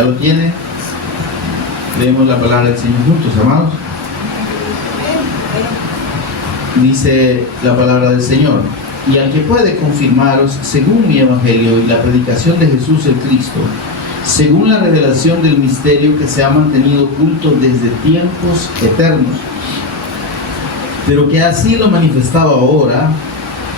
¿Ya lo tiene? Leemos la palabra del Señor juntos, amados. Dice la palabra del Señor: y al que puede confirmaros según mi evangelio y la predicación de Jesús el Cristo, según la revelación del misterio que se ha mantenido oculto desde tiempos eternos, pero que ha sido manifestado ahora,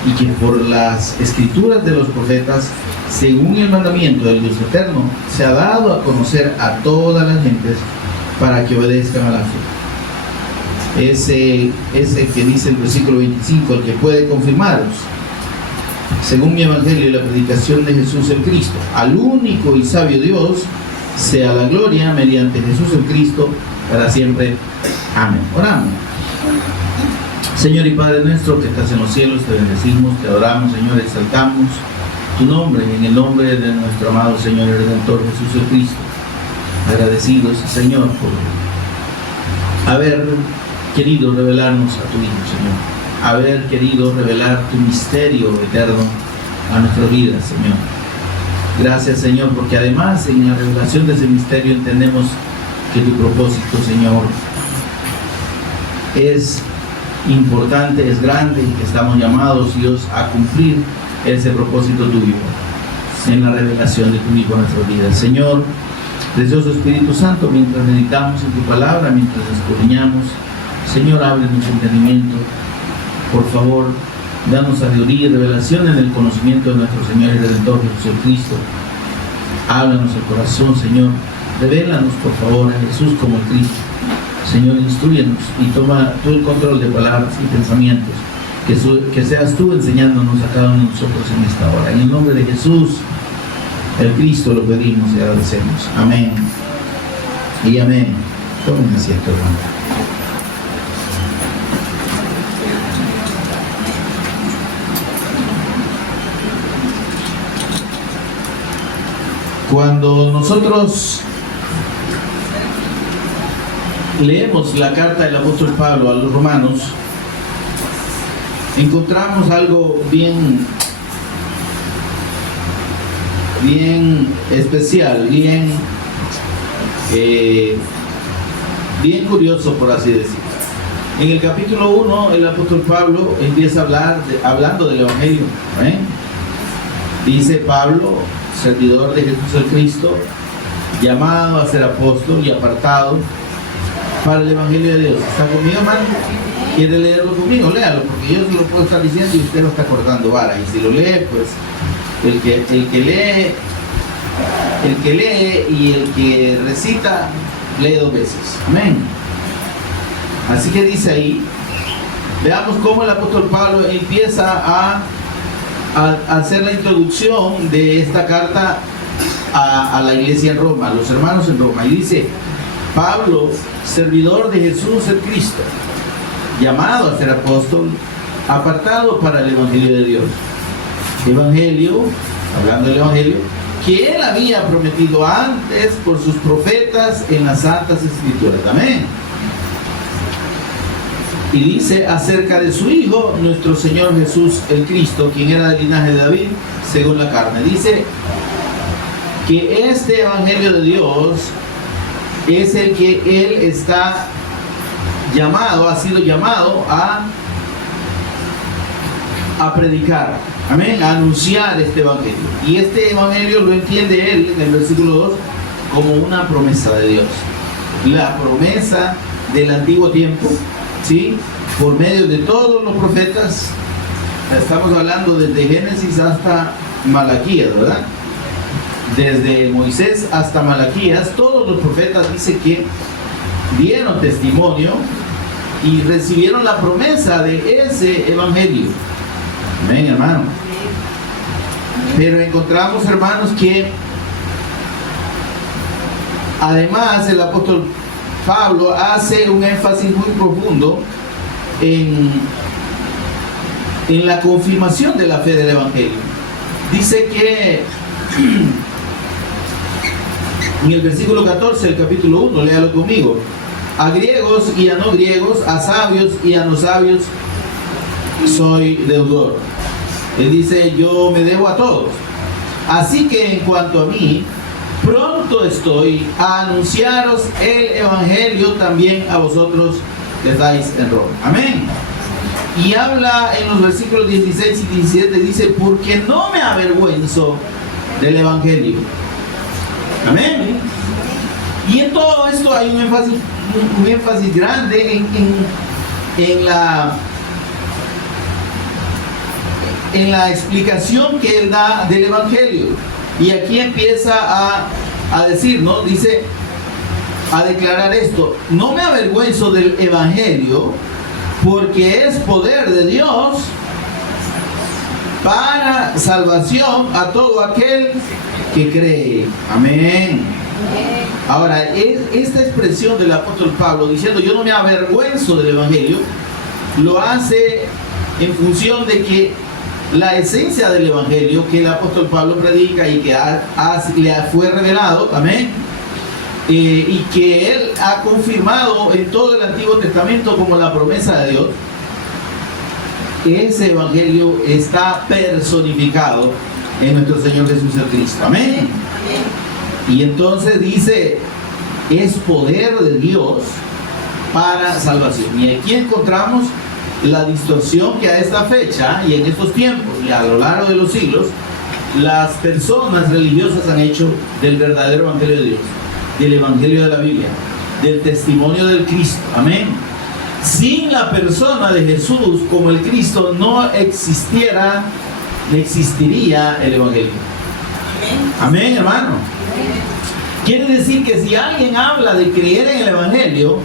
y que por las escrituras de los profetas, según el mandamiento del Dios eterno, se ha dado a conocer a todas las gentes para que obedezcan a la fe. Ese que dice el versículo 25, el que puede confirmaros según mi evangelio y la predicación de Jesús el Cristo, al único y sabio Dios, sea la gloria mediante Jesús el Cristo para siempre. Amén. Oramos. Señor y Padre nuestro que estás en los cielos, te bendecimos, te adoramos, Señor, exaltamos tu nombre, en el nombre de nuestro amado Señor y Redentor Jesús el Cristo. Agradecidos, Señor, por haber querido revelarnos a tu Hijo, Señor, haber querido revelar tu misterio eterno a nuestras vidas, Señor. Gracias, Señor, porque además en la revelación de ese misterio entendemos que tu propósito, Señor, es importante, es grande, y que estamos llamados, Dios, a cumplir ese propósito tuyo en la revelación de tu Hijo a nuestras vidas. Señor, precioso Espíritu Santo, mientras meditamos en tu palabra, mientras escudriñamos, Señor, ábrenos entendimiento. Por favor, danos sabiduría y revelación en el conocimiento de nuestro Señor y Redentor Jesucristo. Háblanos el corazón, Señor. Revélanos, por favor, a Jesús como el Cristo. Señor, instrúyenos y toma tú el control de palabras y pensamientos. Que seas tú enseñándonos a cada uno de nosotros en esta hora. En el nombre de Jesús, el Cristo, lo pedimos y agradecemos. Amén y amén. Tomen asiento, hermano. Cuando nosotros leemos la carta del apóstol Pablo a los romanos, encontramos algo bien especial, bien curioso, por así decirlo. En el capítulo 1, el apóstol Pablo empieza a hablar hablando del evangelio. Dice Pablo, servidor de Jesús el Cristo, llamado a ser apóstol y apartado para el evangelio de Dios. ¿Está conmigo, hermano? ¿Quiere leerlo conmigo? Léalo, porque yo se lo puedo estar diciendo y usted lo está cortando vara. Y si lo lee, pues el que lee y el que recita, lee dos veces. Amén. Así que dice ahí, veamos cómo el apóstol Pablo empieza a hacer la introducción de esta carta a la iglesia en Roma, a los hermanos en Roma. Y dice: Pablo, servidor de Jesús el Cristo, llamado a ser apóstol, apartado para el evangelio de Dios. Evangelio, hablando del evangelio, que él había prometido antes por sus profetas en las santas escrituras. Amén. Y dice acerca de su Hijo, nuestro Señor Jesús el Cristo, quien era del linaje de David, según la carne. Dice que este evangelio de Dios es el que él está llamado, ha sido llamado a predicar, amén, a anunciar este evangelio. Y este evangelio lo entiende él en el versículo 2 como una promesa de Dios, la promesa del antiguo tiempo, ¿sí? Por medio de todos los profetas. Estamos hablando desde Génesis hasta Malaquías, ¿verdad? Desde Moisés hasta Malaquías, todos los profetas dicen que dieron testimonio y recibieron la promesa de ese evangelio. Amén, hermano. Pero encontramos, hermanos, que además el apóstol Pablo hace un énfasis muy profundo en la confirmación de la fe del evangelio. Dice que en el versículo 14 del capítulo 1, léalo conmigo: a griegos y a no griegos, a sabios y a no sabios, soy deudor. Él dice: yo me debo a todos. Así que en cuanto a mí, pronto estoy a anunciaros el evangelio también a vosotros que estáis en Roma. Amén. Y habla en los versículos 16 y 17, dice, porque no me avergüenzo del evangelio. Amén. Y en todo esto hay un énfasis grande en la explicación que él da del evangelio. Y aquí empieza a decir, ¿no? Dice, a declarar esto: no me avergüenzo del evangelio, porque es poder de Dios para salvación a todo aquel que cree. Amén. Ahora, esta expresión del apóstol Pablo diciendo yo no me avergüenzo del evangelio, lo hace en función de que la esencia del evangelio que el apóstol Pablo predica y que le fue revelado, amén, y que él ha confirmado en todo el Antiguo Testamento como la promesa de Dios, ese evangelio está personificado en nuestro Señor Jesús el Cristo. Amén. Y entonces dice, es poder de Dios para salvación. Y aquí encontramos la distorsión que a esta fecha y en estos tiempos y a lo largo de los siglos las personas religiosas han hecho del verdadero evangelio de Dios, del evangelio de la Biblia, del testimonio del Cristo. Amén. Sin la persona de Jesús como el Cristo no existiría el evangelio. Amén, hermano. Quiere decir que si alguien habla de creer en el evangelio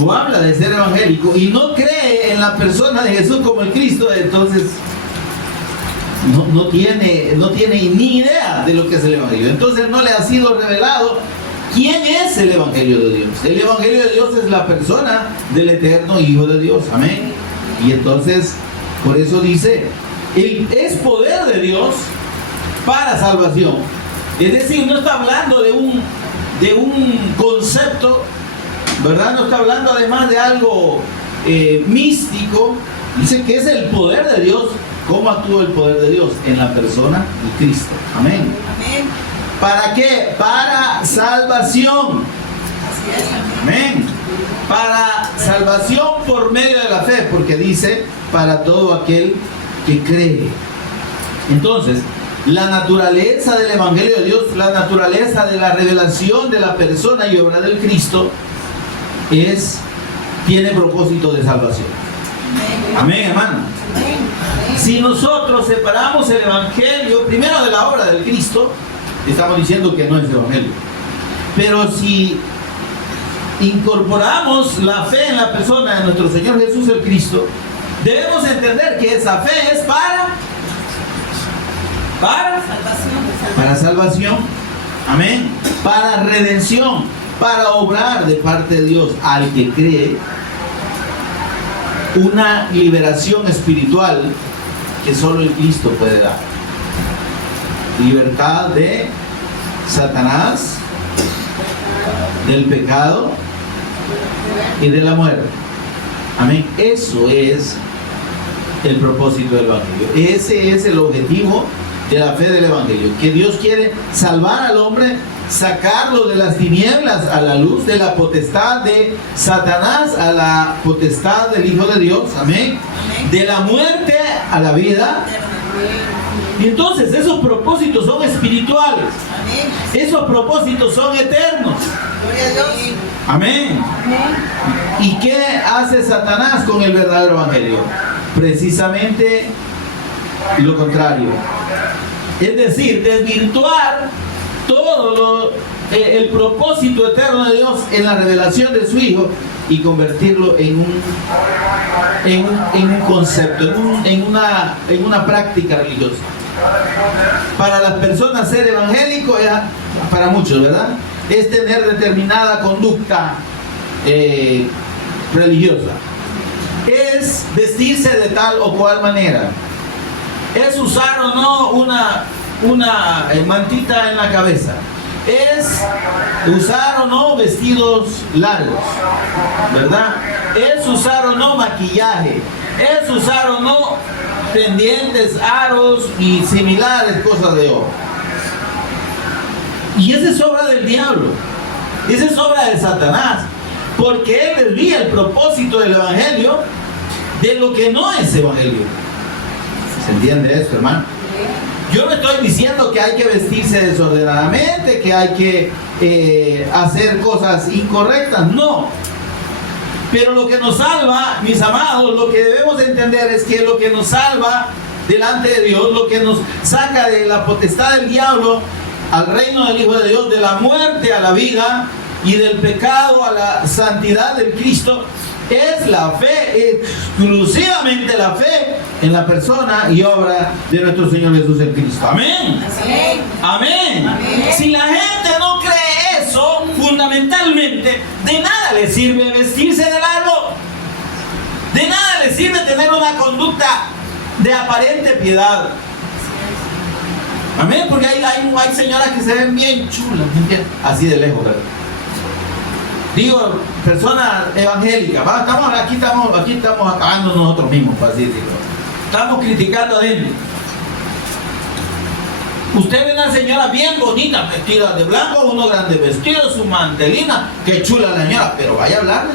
o habla de ser evangélico y no cree en la persona de Jesús como el Cristo, entonces no tiene ni idea de lo que es el evangelio. Entonces no le ha sido revelado quién es el evangelio de Dios. El evangelio de Dios es la persona del eterno Hijo de Dios. Amén. Y entonces, por eso dice, es poder de Dios para salvación. Es decir, no está hablando de un concepto, ¿verdad? No está hablando además de algo místico. Dice que es el poder de Dios. ¿Cómo actúa el poder de Dios? En la persona de Cristo. Amén. Amén. ¿Para qué? Para salvación. Amén. Para salvación por medio de la fe, porque dice, para todo aquel que cree. Entonces, la naturaleza del evangelio de Dios, la naturaleza de la revelación de la persona y obra del Cristo tiene propósito de salvación. Amén, hermano. Si nosotros separamos el evangelio primero de la obra del Cristo, estamos diciendo que no es evangelio. Pero si incorporamos la fe en la persona de nuestro Señor Jesús el Cristo, debemos entender que esa fe es para salvación, amén, para redención, para obrar de parte de Dios al que cree una liberación espiritual que solo el Cristo puede dar. Libertad de Satanás, del pecado y de la muerte. Amén. Eso es el propósito del evangelio. Ese es el objetivo de la fe del evangelio, que Dios quiere salvar al hombre, sacarlo de las tinieblas a la luz, de la potestad de Satanás a la potestad del Hijo de Dios, amén, de la muerte a la vida. Y entonces esos propósitos son espirituales, esos propósitos son eternos. Amén. ¿Y qué hace Satanás con el verdadero evangelio? Precisamente lo contrario, es decir, desvirtuar todo el propósito eterno de Dios en la revelación de su Hijo y convertirlo en un concepto, en una práctica religiosa. Para las personas ser evangélico, para muchos, ¿verdad?, es tener determinada conducta religiosa, es vestirse de tal o cual manera, es usar o no una mantita en la cabeza, es usar o no vestidos largos, ¿verdad?, es usar o no maquillaje, es usar o no pendientes, aros y similares cosas de oro. Y esa es obra del diablo, esa es obra de Satanás, porque él desvía el propósito del evangelio de lo que no es evangelio. ¿Se entiende esto, hermano? Yo no estoy diciendo que hay que vestirse desordenadamente, que hay que hacer cosas incorrectas, no. Pero lo que nos salva, mis amados, lo que debemos entender es que lo que nos salva delante de Dios, lo que nos saca de la potestad del diablo al reino del Hijo de Dios, de la muerte a la vida y del pecado a la santidad del Cristo, es la fe, exclusivamente la fe en la persona y obra de nuestro Señor Jesús el Cristo. Amén. Amén. Amén. Amén. Si la gente no cree eso, fundamentalmente, de nada le sirve vestirse de largo. De nada le sirve tener una conducta de aparente piedad. Amén, porque hay señoras que se ven bien chulas, así de lejos, ¿verdad? Digo, personas evangélicas, aquí estamos acabando nosotros mismos, para así decirlo. Estamos criticando a gente. Usted ve una señora bien bonita, vestida de blanco, uno grande vestido, su mantelina, qué chula la señora, pero vaya a hablarle.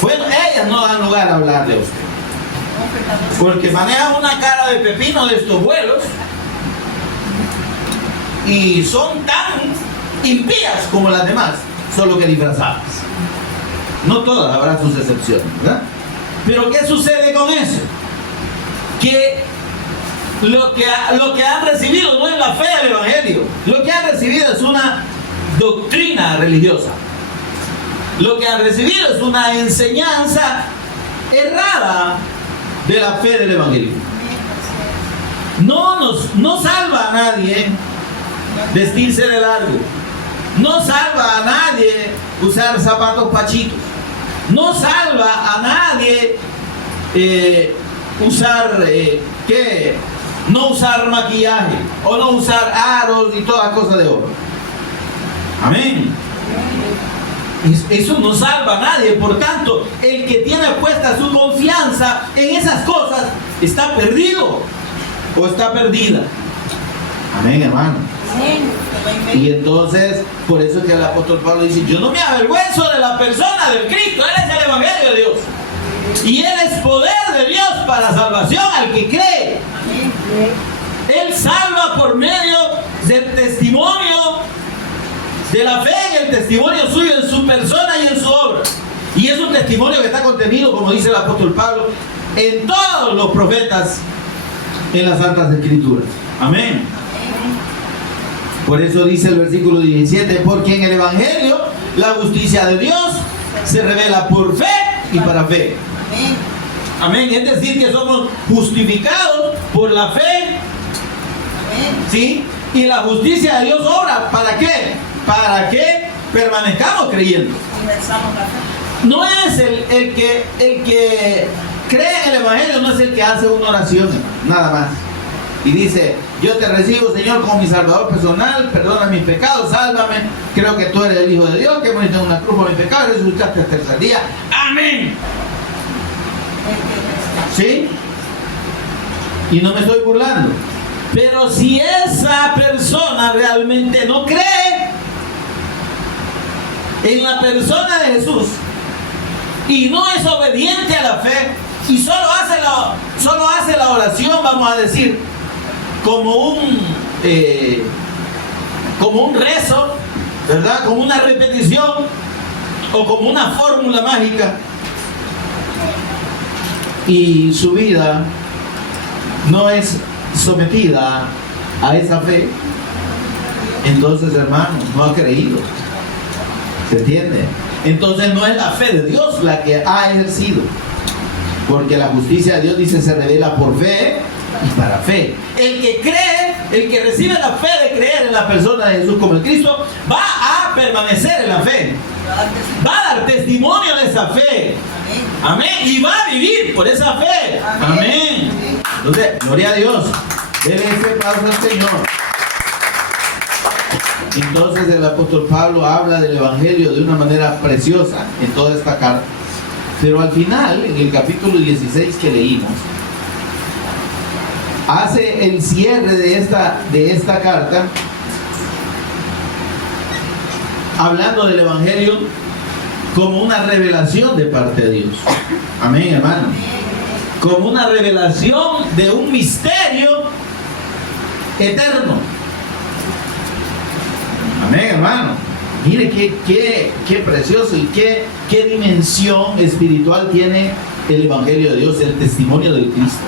Bueno, ellas no dan lugar a hablarle a usted. Porque manejan una cara de pepino de estos vuelos y son tan impías como las demás, solo que disfrazadas. No todas, habrá sus excepciones, ¿verdad? Pero ¿qué sucede con eso? Que lo que han recibido no es la fe del evangelio, lo que han recibido es una doctrina religiosa, lo que han recibido es una enseñanza errada de la fe del evangelio. No salva a nadie vestirse de largo, no salva a nadie usar zapatos pachitos, no salva a nadie no usar maquillaje o no usar aros y toda cosa de oro. Amén. Eso no salva a nadie. Por tanto, el que tiene puesta su confianza en esas cosas está perdido o está perdida. Amén, hermano. Y entonces, por eso que el apóstol Pablo dice: yo no me avergüenzo de la persona del Cristo. Él es el evangelio de Dios y Él es poder de Dios para salvación al que cree. Él salva por medio del testimonio de la fe y el testimonio suyo en su persona y en su obra. Y es un testimonio que está contenido, como dice el apóstol Pablo, en todos los profetas en las Santas Escrituras. Amén. Por eso dice el versículo 17: porque en el evangelio la justicia de Dios se revela por fe y para fe. Amén. Es decir, que somos justificados por la fe. ¿Sí? Y la justicia de Dios obra. ¿Para qué? Para que permanezcamos creyendo. No es el que cree en el evangelio, no es el que hace una oración, nada más. Y dice: yo te recibo, Señor, como mi salvador personal, perdona mis pecados, sálvame, creo que tú eres el Hijo de Dios, que moriste en una cruz por mis pecados, resucitaste al tercer día. Amén. ¿Sí? Y no me estoy burlando. Pero si esa persona realmente no cree en la persona de Jesús y no es obediente a la fe y solo hace la oración, vamos a decir, como un rezo, ¿verdad? Como una repetición o como una fórmula mágica, y su vida no es sometida a esa fe, entonces, hermano, no ha creído. ¿Se entiende? Entonces no es la fe de Dios la que ha ejercido, porque la justicia de Dios, dice, se revela por fe y para fe. El que cree, el que recibe la fe de creer en la persona de Jesús como el Cristo, va a permanecer en la fe, va a dar testimonio de esa fe. Amén. Y va a vivir por esa fe. Amén. Entonces, gloria a Dios. Dele ese aplauso al Señor. Entonces el apóstol Pablo habla del evangelio de una manera preciosa en toda esta carta. Pero al final, en el capítulo 16 que leímos, hace el cierre de esta carta hablando del Evangelio como una revelación de parte de Dios. Amén, hermano. Como una revelación de un misterio eterno. Amén, hermano. Mire qué precioso y qué dimensión espiritual tiene el Evangelio de Dios, el testimonio del Cristo.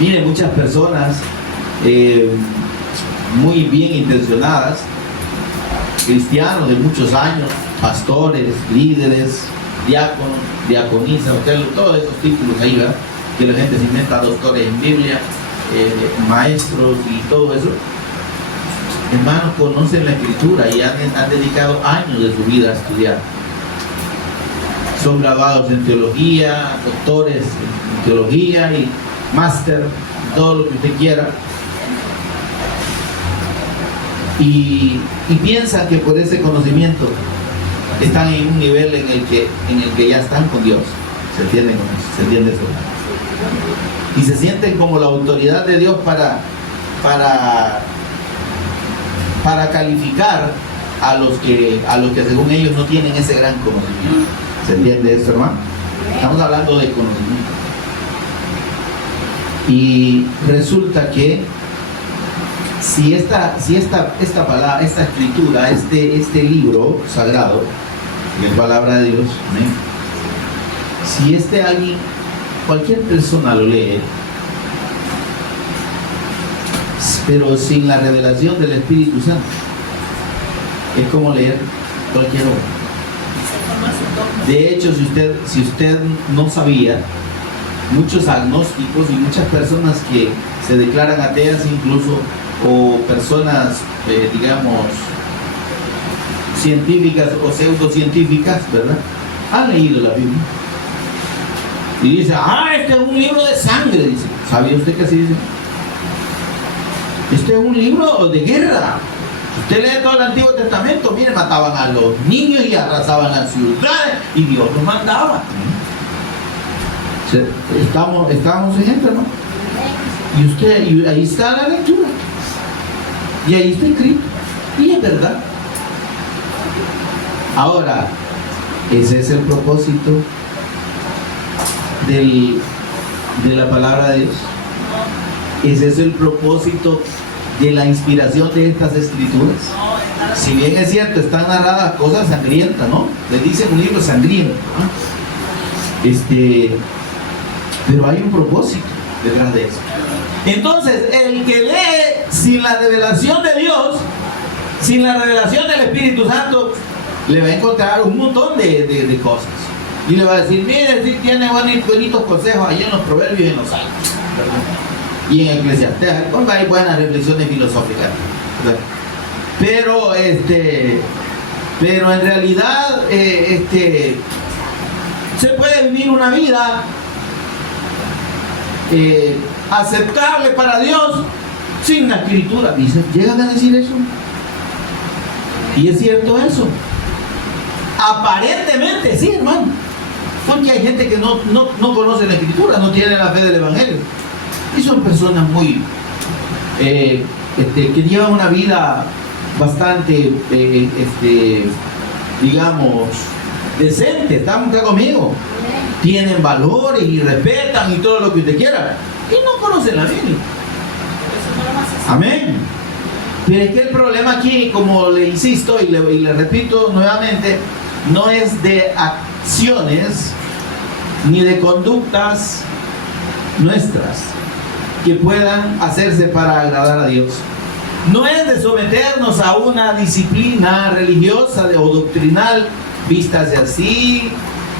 Mire, muchas personas muy bien intencionadas, cristianos de muchos años, pastores, líderes, diáconos, diaconisas, todos esos títulos ahí, ¿verdad? Que la gente se inventa, doctores en Biblia, maestros y todo eso. Hermanos, conocen la Escritura y han dedicado años de su vida a estudiar. Son graduados en teología, doctores en teología y máster, todo lo que usted quiera. Y piensan que por ese conocimiento están en un nivel en el que ya están con Dios. ¿Se entiende con eso? ¿Se entiende eso? Y se sienten como la autoridad de Dios para calificar a los que según ellos no tienen ese gran conocimiento. ¿Se entiende eso, hermano? Estamos hablando de conocimiento. Y resulta que si esta palabra, esta escritura, este libro sagrado, que es palabra de Dios, ¿amén? Si alguien, cualquier persona lo lee, pero sin la revelación del Espíritu Santo, es como leer cualquier obra. De hecho, si usted no sabía, muchos agnósticos y muchas personas que se declaran ateas incluso, o personas, digamos, científicas o pseudocientíficas, ¿verdad?, han leído la Biblia. Y dice, este es un libro de sangre, dice. ¿Sabía usted que así dice? Este es un libro de guerra. Usted lee todo el Antiguo Testamento, mire, mataban a los niños y arrasaban las ciudades y Dios los mandaba. Estamos en esto, ¿no? Y ahí está la lectura. Y ahí está escrito. Y es verdad. Ahora, ese es el propósito de la palabra de Dios. Ese es el propósito de la inspiración de estas escrituras. Si bien es cierto, están narradas cosas sangrientas, ¿no? Les dicen un libro sangriento, ¿no? Pero hay un propósito detrás de eso. Entonces, el que lee sin la revelación de Dios, sin la revelación del Espíritu Santo, le va a encontrar un montón de cosas. Y le va a decir, mire, si tiene bonitos consejos allí en los Proverbios y en los Salmos, ¿verdad? Y en Eclesiastés, hay buenas reflexiones filosóficas, ¿verdad? Pero en realidad se puede vivir una vida aceptable para Dios sin la Escritura. Dice, ¿llegan a decir eso? Y es cierto eso. Aparentemente sí, hermano, porque hay gente que no conoce la Escritura, no tiene la fe del Evangelio, y son personas muy que llevan una vida bastante digamos decente. ¿Están acá conmigo? Tienen valores y respetan y todo lo que usted quiera, y no conocen la Biblia. Amén. Pero es que el problema aquí, como le insisto y le repito nuevamente, no es de acciones ni de conductas nuestras que puedan hacerse para agradar a Dios. No es de someternos a una disciplina religiosa o doctrinal, vístase así,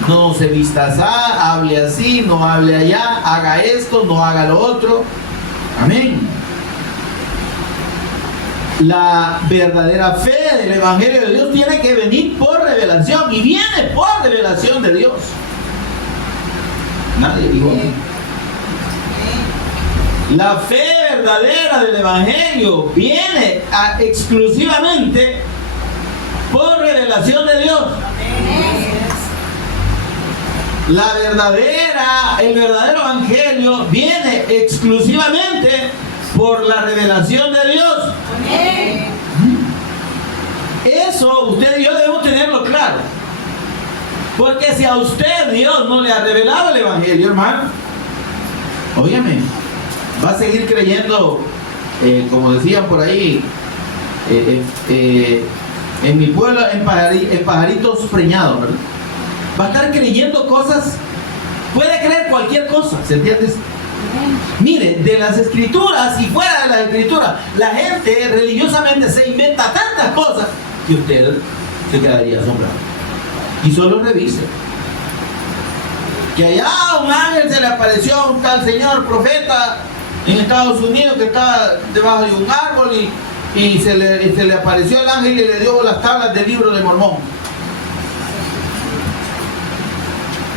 no se vista así, hable así, no hable allá, haga esto, no haga lo otro. Amén. La verdadera fe del Evangelio de Dios tiene que venir por revelación, y viene por revelación de Dios. Nadie dijo así. La fe verdadera del Evangelio viene exclusivamente por revelación de Dios. El verdadero Evangelio viene exclusivamente por la revelación de Dios. eso usted y yo debemos tenerlo claro. Porque si a usted Dios no le ha revelado el Evangelio, hermano, óyeme, va a seguir creyendo, como decían por ahí, en mi pueblo, en pajaritos preñados, ¿verdad? Va a estar creyendo cosas, puede creer cualquier cosa, ¿se entiende? Mire, de las escrituras y fuera de las escrituras, la gente religiosamente se inventa tantas cosas que usted se quedaría asombrado. Y solo revise que allá un ángel se le apareció a un tal señor profeta en Estados Unidos que estaba debajo de un árbol y se le apareció el ángel y le dio las tablas del libro de Mormón.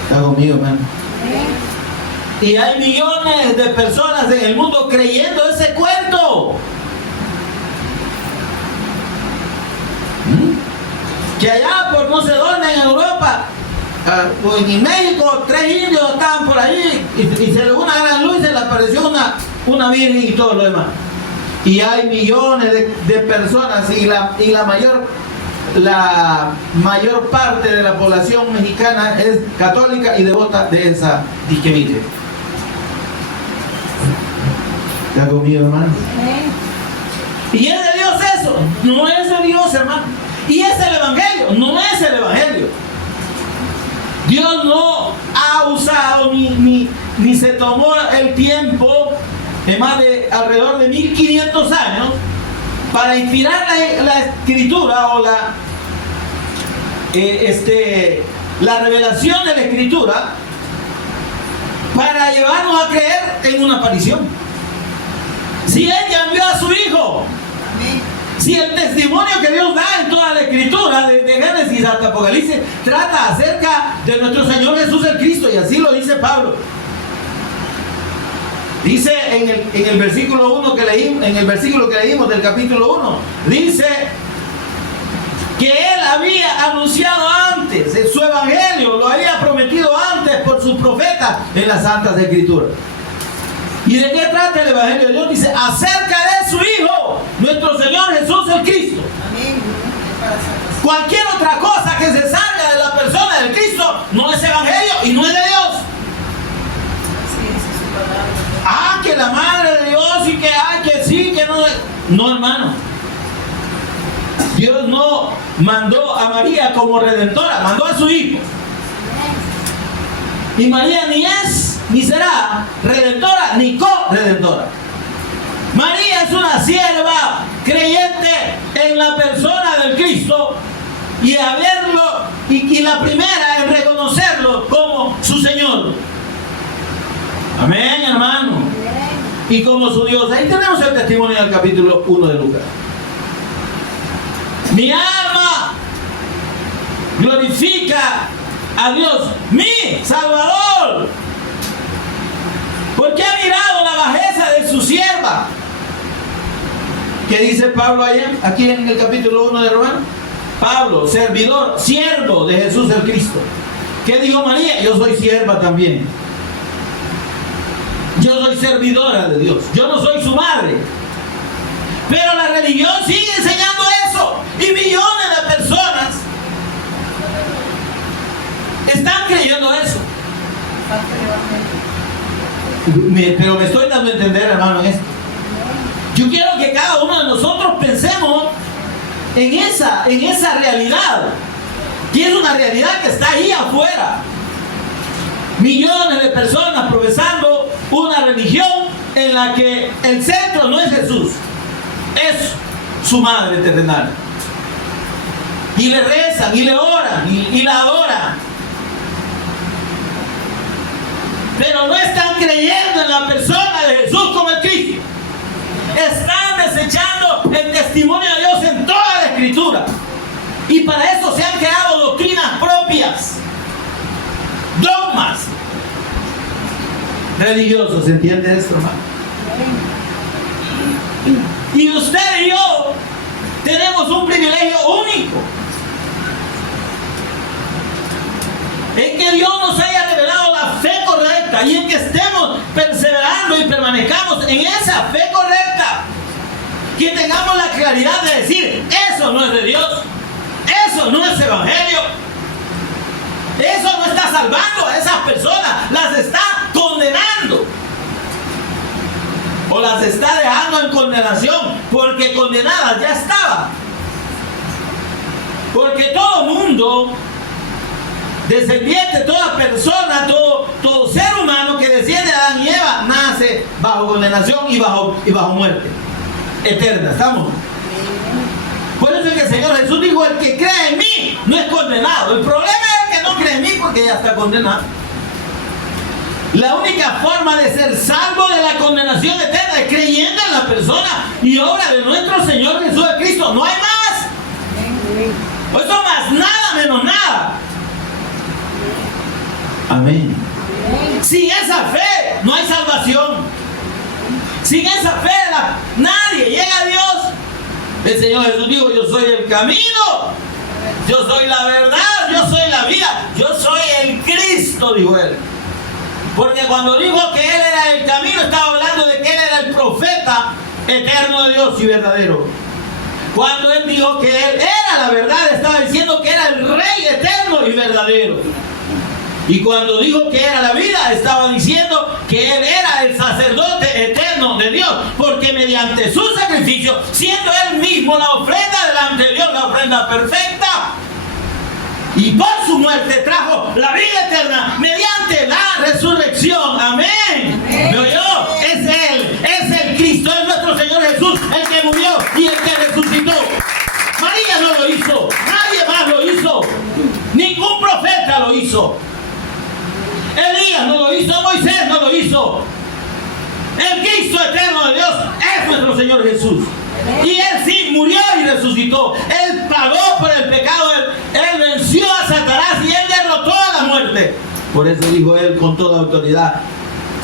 ¿Está conmigo, hermano? Y hay millones de personas en el mundo creyendo ese cuento. Que allá por no sé dónde en Europa, o en México, 3 indios estaban por ahí y se le dio una gran luz y se le apareció una virgen y todo lo demás. Y hay millones de personas y la mayor parte de la población mexicana es católica y devota de esa disque. ¿Está conmigo, hermano? ¿Y es de Dios eso? No es de Dios, hermano. ¿Y es el Evangelio? No es el Evangelio. Dios no ha usado ni se tomó el tiempo de más de alrededor de 1500 años para inspirar la escritura o la revelación de la escritura para llevarnos a creer en una aparición. Si Él ya envió a su Hijo, si el testimonio que Dios da en toda la escritura, desde Génesis hasta Apocalipsis, trata acerca de nuestro Señor Jesús el Cristo, y así lo dice Pablo. Dice en el versículo 1 que leímos, en el versículo que leímos del capítulo 1, dice que Él había anunciado antes, en su Evangelio, lo había prometido antes por sus profetas en las Santas Escrituras. ¿Y de qué trata el Evangelio de Dios? Dice, acerca de su Hijo, nuestro Señor Jesús el Cristo. Amén. Cualquier otra cosa que se salga de la persona del Cristo no es Evangelio y no es de Dios. Que la madre de Dios y que que sí, que no. No, hermano. Dios no mandó a María como redentora, mandó a su Hijo. Y María ni es ni será redentora ni co-redentora. María es una sierva creyente en la persona del Cristo y a verlo y la primera en reconocerlo como su Señor. Amén, hermano. Y como su Dios. Ahí tenemos el testimonio del capítulo 1 de Lucas. Mi alma glorifica a Dios, mi Salvador, porque ha mirado la bajeza de su sierva. ¿Qué dice Pablo allá? Aquí en el capítulo 1 de Romanos. Pablo, servidor, siervo de Jesús el Cristo. ¿Qué dijo María? Yo soy sierva también. Yo soy servidora de Dios. Yo no soy su madre. Pero la religión sigue enseñando eso. Y millones de personas están creyendo eso. Pero me estoy dando a entender, hermano, en esto. Yo quiero que cada uno de nosotros pensemos en esa realidad. Y es una realidad que está ahí afuera. Millones de personas profesando una religión en la que el centro no es Jesús, es su madre terrenal. Y le rezan, y le oran, y la adoran. Pero no están creyendo en la persona de Jesús como el Cristo. Están desechando el testimonio de Dios en toda la Escritura. Y para eso se han creado doctrinas propias, dogmas religiosos. ¿Se entiende esto, hermano? Y usted y yo tenemos un privilegio único, en que Dios nos haya revelado la fe correcta y en que estemos perseverando y permanezcamos en esa fe correcta, que tengamos la claridad de decir, eso no es de Dios, Eso no es evangelio. Eso no está salvando a esas personas, las está condenando. O las está dejando en condenación, porque condenadas ya estaban. Porque todo mundo, descendiente, toda persona, todo ser humano que desciende de Adán y Eva, nace bajo condenación y bajo muerte eterna. ¿Estamos? Por eso es que el Señor Jesús dijo: el que cree en mí no es condenado. El problema es el que no cree en mí, porque ya está condenado. La única forma de ser salvo de la condenación eterna es creyendo en la persona y obra de nuestro Señor Jesús de Cristo. No hay más. Eso más nada menos nada. Amén. Sin esa fe no hay salvación. Sin esa fe nadie llega a Dios. El Señor Jesús dijo: yo soy el camino, yo soy la verdad, yo soy la vida, yo soy el Cristo, dijo él. Porque cuando dijo que Él era el camino, estaba hablando de que Él era el profeta eterno de Dios y verdadero. Cuando Él dijo que Él era la verdad, estaba diciendo que era el Rey eterno y verdadero. Y cuando dijo que era la vida, estaba diciendo que Él era el sacerdote eterno de Dios, porque mediante su sacrificio, siendo Él mismo la ofrenda delante de Dios, la ofrenda perfecta, y por su muerte trajo la vida eterna mediante la resurrección. Amén. ¿Me oyó? Es Él, es el Cristo, es nuestro Señor Jesús, el que murió y el que resucitó. María no lo hizo, nadie más lo hizo, ningún profeta lo hizo. Elías no lo hizo, Moisés no lo hizo. El Cristo eterno de Dios es nuestro Señor Jesús. Y Él sí murió y resucitó. Él pagó por el pecado. Él venció a Satanás y Él derrotó a la muerte. Por eso dijo Él con toda autoridad: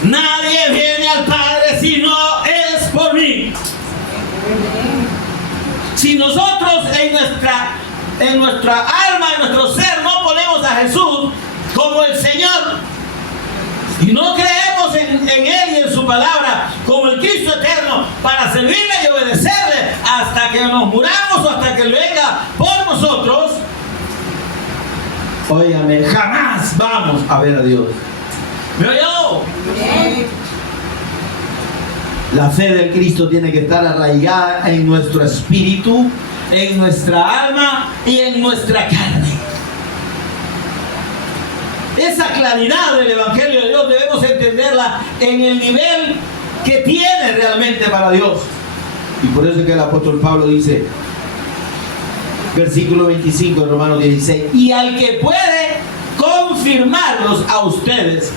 nadie viene al Padre si no es por mí. Si nosotros en nuestra alma, en nuestro ser, no ponemos a Jesús como el Señor, y no creemos en Él y en su palabra como el Cristo eterno para servirle y obedecerle hasta que nos muramos o hasta que Él venga por nosotros, óigame, jamás vamos a ver a Dios. ¿Me oyó? La fe del Cristo tiene que estar arraigada en nuestro espíritu, en nuestra alma y en nuestra carne. Esa claridad del Evangelio de Dios debemos entenderla en el nivel que tiene realmente para Dios. Y por eso es que el apóstol Pablo dice, versículo 25 de Romanos 16: y al que puede confirmarlos a ustedes,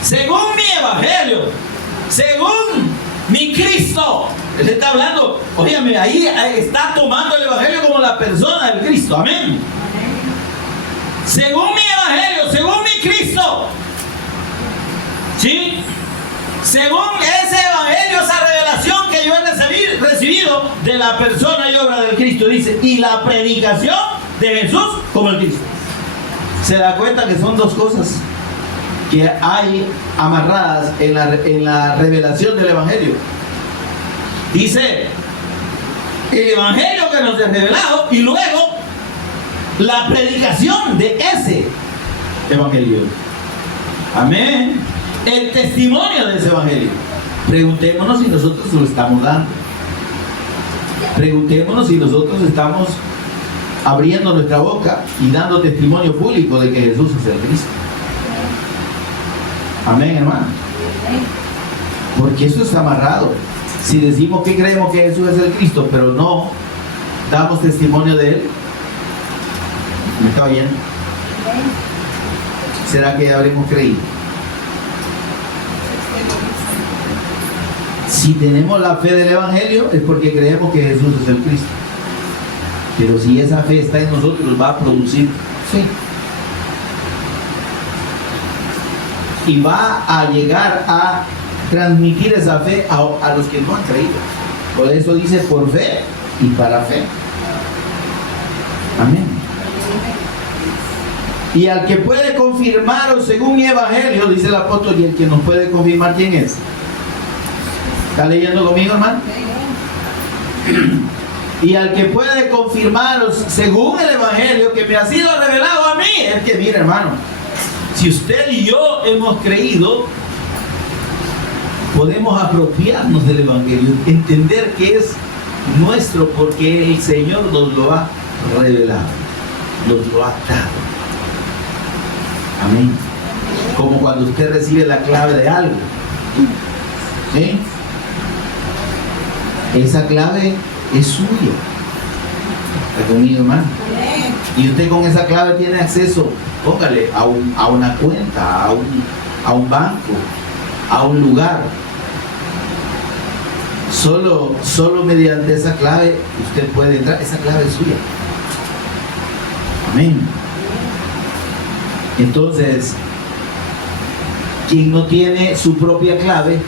según mi Evangelio, según mi Cristo. Él está hablando, óyame, ahí está tomando el Evangelio como la persona del Cristo. Amén. Según mi Evangelio, según mi Cristo. ¿Sí? Según ese Evangelio, esa revelación que yo he recibido de la persona y obra del Cristo, dice, y la predicación de Jesús como el Cristo. ¿Se da cuenta que son dos cosas que hay amarradas en la revelación del Evangelio? Dice, el Evangelio que nos es revelado y luego la predicación de ese Evangelio. Amén. El testimonio de ese Evangelio. Preguntémonos si nosotros lo estamos dando. Preguntémonos si nosotros estamos abriendo nuestra boca y dando testimonio público de que Jesús es el Cristo. Amén, hermano. Porque eso está amarrado. Si decimos que creemos que Jesús es el Cristo, pero no damos testimonio de Él, ¿me está oyendo? ¿Será que ya habremos creído? Si tenemos la fe del Evangelio es porque creemos que Jesús es el Cristo. Pero si esa fe está en nosotros, va a producir fe. Y va a llegar a transmitir esa fe a los que no han creído. Por eso dice por fe y para fe. Amén. Y al que puede confirmaros según mi Evangelio, dice el apóstol, y el que nos puede confirmar, ¿quién es? ¿Está leyendo conmigo, hermano? Y al que puede confirmaros según el Evangelio que me ha sido revelado a mí. Es que mira, hermano, si usted y yo hemos creído, podemos apropiarnos del Evangelio, entender que es nuestro porque el Señor nos lo ha revelado, nos lo ha dado. Amén. Como cuando usted recibe la clave de algo, ¿sí? Esa clave es suya. ¿Está conmigo, hermano? Y usted con esa clave tiene acceso, póngale, a una cuenta, a un banco, a un lugar. Solo mediante esa clave usted puede entrar. Esa clave es suya. Amén. Entonces, quien no tiene su propia clave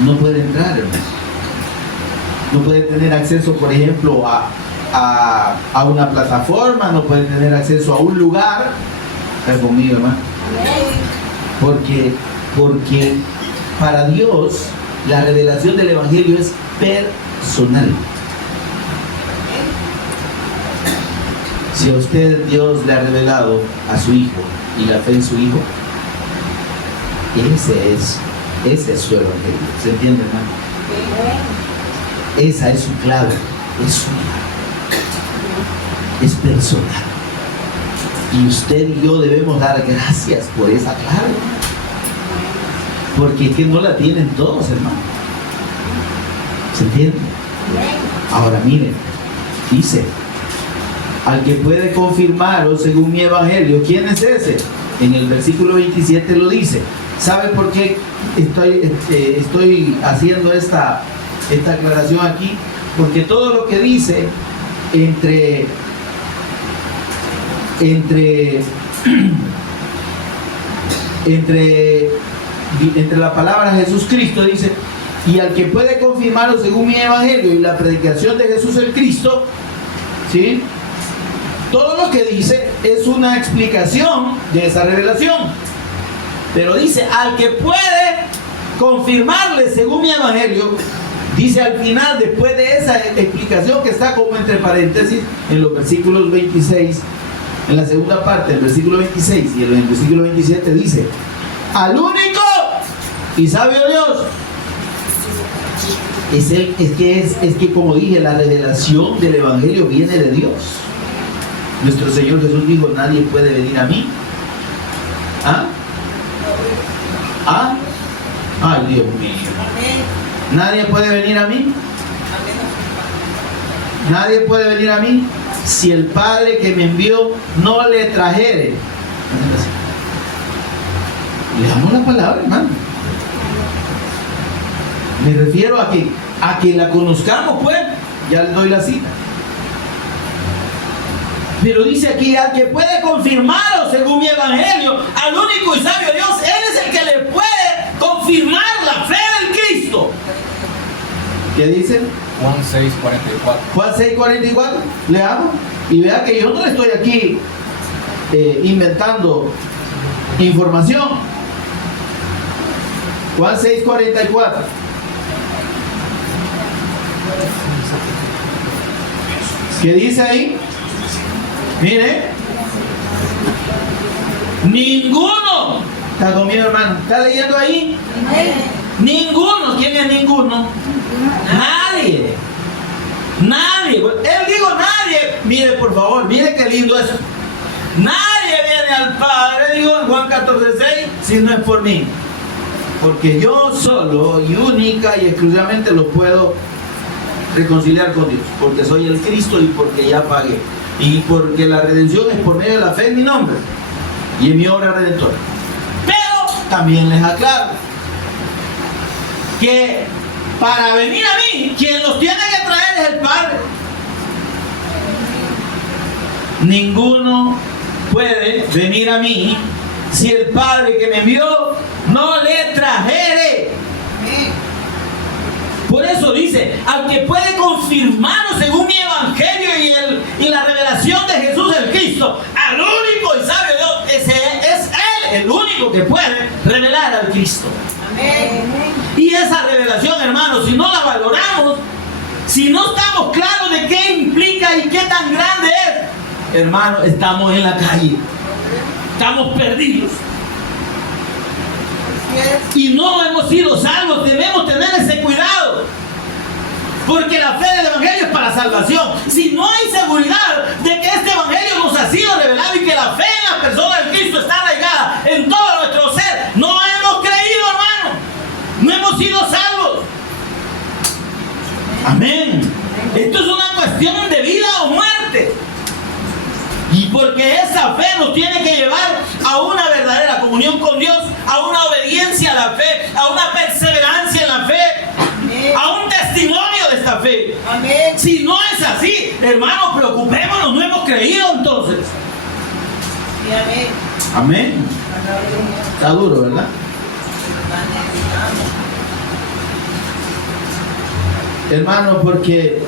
no puede entrar, hermano. No puede tener acceso, por ejemplo, a una plataforma, no puede tener acceso a un lugar. ¿Está conmigo, hermano? Porque para Dios la revelación del Evangelio es personal. Si a usted Dios le ha revelado a su Hijo y la fe en su Hijo, ese es su Evangelio. ¿Se entiende, hermano? Esa es su clave, es suya, es personal. Y usted y yo debemos dar gracias por esa clave, porque es que no la tienen todos, hermano. ¿Se entiende? Ahora miren, dice, al que puede confirmaros según mi Evangelio. ¿Quién es ese? En el versículo 27 lo dice. ¿Sabe por qué estoy haciendo esta aclaración aquí? Porque todo lo que dice entre la palabra Jesús Cristo, dice, y al que puede confirmarlo según mi Evangelio y la predicación de Jesús el Cristo, ¿sí? Todo lo que dice es una explicación de esa revelación. Pero dice, al que puede confirmarle según mi Evangelio, dice al final, después de esa explicación que está como entre paréntesis, en los versículos 26, en la segunda parte del versículo 26 y en el versículo 27 dice, al único y sabio Dios. Es que como dije, la revelación del Evangelio viene de Dios. Nuestro Señor Jesús dijo, nadie puede venir a mí. Ay, Dios mío. Nadie puede venir a mí. Nadie puede venir a mí si el Padre que me envió no le trajere. Leamos la palabra, hermano. Me refiero a que la conozcamos, pues. Ya le doy la cita. Pero dice aquí, al que puede confirmaros según mi Evangelio, al único y sabio Dios, Él es el que le puede confirmar la fe del Cristo. ¿Qué dice? Juan 6:44. Juan 6:44. Leamos. Y vea que yo no estoy aquí inventando información. Juan 6:44. ¿Qué dice ahí? Mire, ninguno. ¿Está conmigo, hermano? ¿Está leyendo ahí? Ninguno. ¿Quién es ninguno? Nadie. Nadie. Él dijo nadie. Mire, por favor, mire qué lindo eso. Nadie viene al Padre, digo en Juan 14:6, si no es por mí. Porque yo solo y única y exclusivamente lo puedo reconciliar con Dios. Porque soy el Cristo y porque ya pagué. Y porque la redención es por medio de la fe en mi nombre y en mi obra redentora. Pero también les aclaro que para venir a mí, quien los tiene que traer es el Padre. Ninguno puede venir a mí si el Padre que me envió no le trajere. Por eso dice, al que puede confirmarnos según mi Evangelio y la revelación de Jesús el Cristo, al único y sabio Dios, ese es Él, el único que puede revelar al Cristo. Amén. Y esa revelación, hermanos, si no la valoramos, Si no estamos claros de qué implica y qué tan grande es, hermano, estamos en la calle. Estamos perdidos. Y no hemos sido salvos. Debemos tener ese cuidado. Porque la fe del Evangelio es para salvación. Si no hay seguridad de que este Evangelio nos ha sido revelado y que la fe en la persona del Cristo está arraigada en todo nuestro ser, no hemos creído, hermano. No hemos sido salvos. Amén. Esto es una cuestión de vida o muerte. Y porque esa fe nos tiene que llevar a una verdadera comunión con Dios, a una obediencia a la fe, a una perseverancia en la fe, amén, a un testimonio de esta fe. Amén. Si no es así, hermanos, preocupémonos, no hemos creído entonces. Sí, amén. Amén. Está duro, ¿verdad? Hermano, porque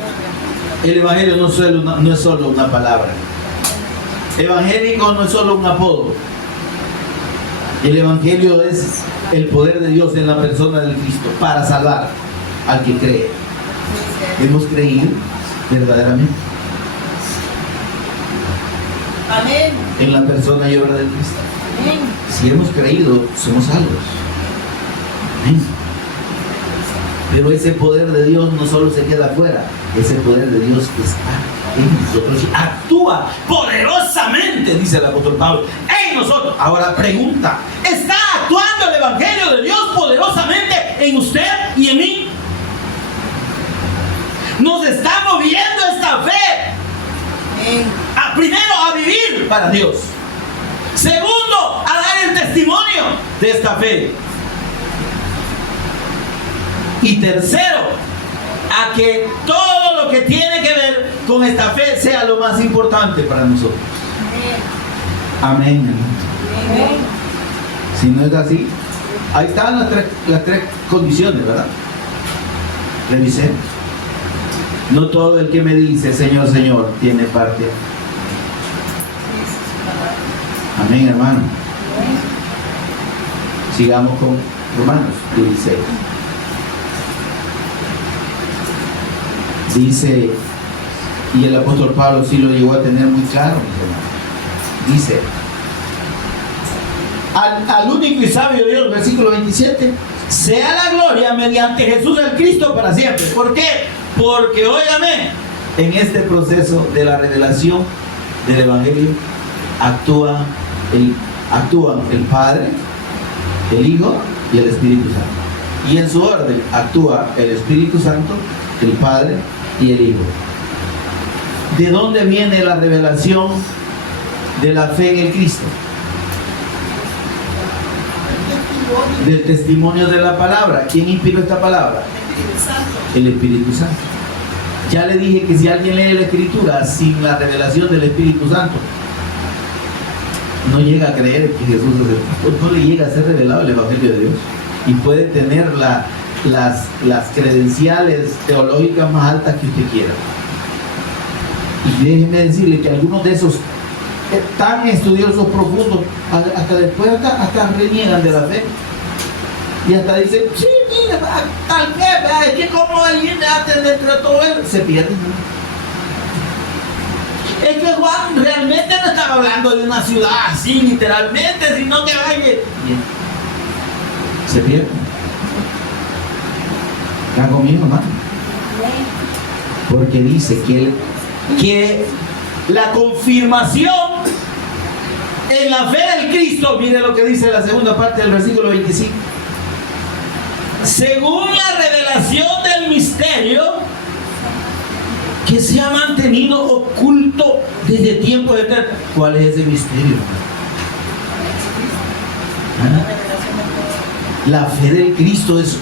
el Evangelio no es solo una palabra. Evangélico no es solo un apodo. El Evangelio es el poder de Dios en la persona del Cristo para salvar al que cree. ¿Hemos creído verdaderamente? Amén. En la persona y obra del Cristo. Amén. Si hemos creído, somos salvos. Amén. Pero ese poder de Dios no solo se queda afuera, ese poder de Dios está en nosotros y actúa poderosamente, dice el apóstol Pablo, en nosotros. Ahora pregunta, ¿está actuando el Evangelio de Dios poderosamente en usted y en mí? Nos está moviendo esta fe primero a vivir para Dios, segundo a dar el testimonio de esta fe, y tercero, a que todo lo que tiene que ver con esta fe sea lo más importante para nosotros. Amén. Amén. Si no es así, ahí están las tres condiciones, ¿verdad? Revisemos. No todo el que me dice Señor, Señor, tiene parte. Amén, hermano. Sigamos con Romanos 16. Dice, y el apóstol Pablo sí lo llegó a tener muy claro, dice, al único y sabio Dios, versículo 27, sea la gloria mediante Jesús el Cristo para siempre. ¿Por qué? Porque, óigame, en este proceso de la revelación del Evangelio actúan el Padre, el Hijo y el Espíritu Santo. Y en su orden actúa el Espíritu Santo, el Padre y el Hijo. ¿De dónde viene la revelación de la fe en el Cristo? Del testimonio de la palabra. ¿Quién inspiró esta palabra? El Espíritu Santo. Ya le dije que si alguien lee la Escritura sin la revelación del Espíritu Santo, no llega a creer que Jesús es el Cristo, no le llega a ser revelado el Evangelio de Dios, y puede tener las credenciales teológicas más altas que usted quiera. Y déjeme decirle que algunos de esos tan estudiosos profundos hasta después hasta reniegan de la fe y hasta dicen, sí, mira, tal vez, es que como alguien hace dentro de todo él, se pierden. Es que Juan realmente no estaba hablando de una ciudad así literalmente, sino que se pierden. ¿Está conmigo, hermano? Porque dice que la confirmación en la fe del Cristo, mire lo que dice la segunda parte del versículo 25. Según la revelación del misterio que se ha mantenido oculto desde tiempo eterno. ¿Cuál es ese misterio? La fe del Cristo es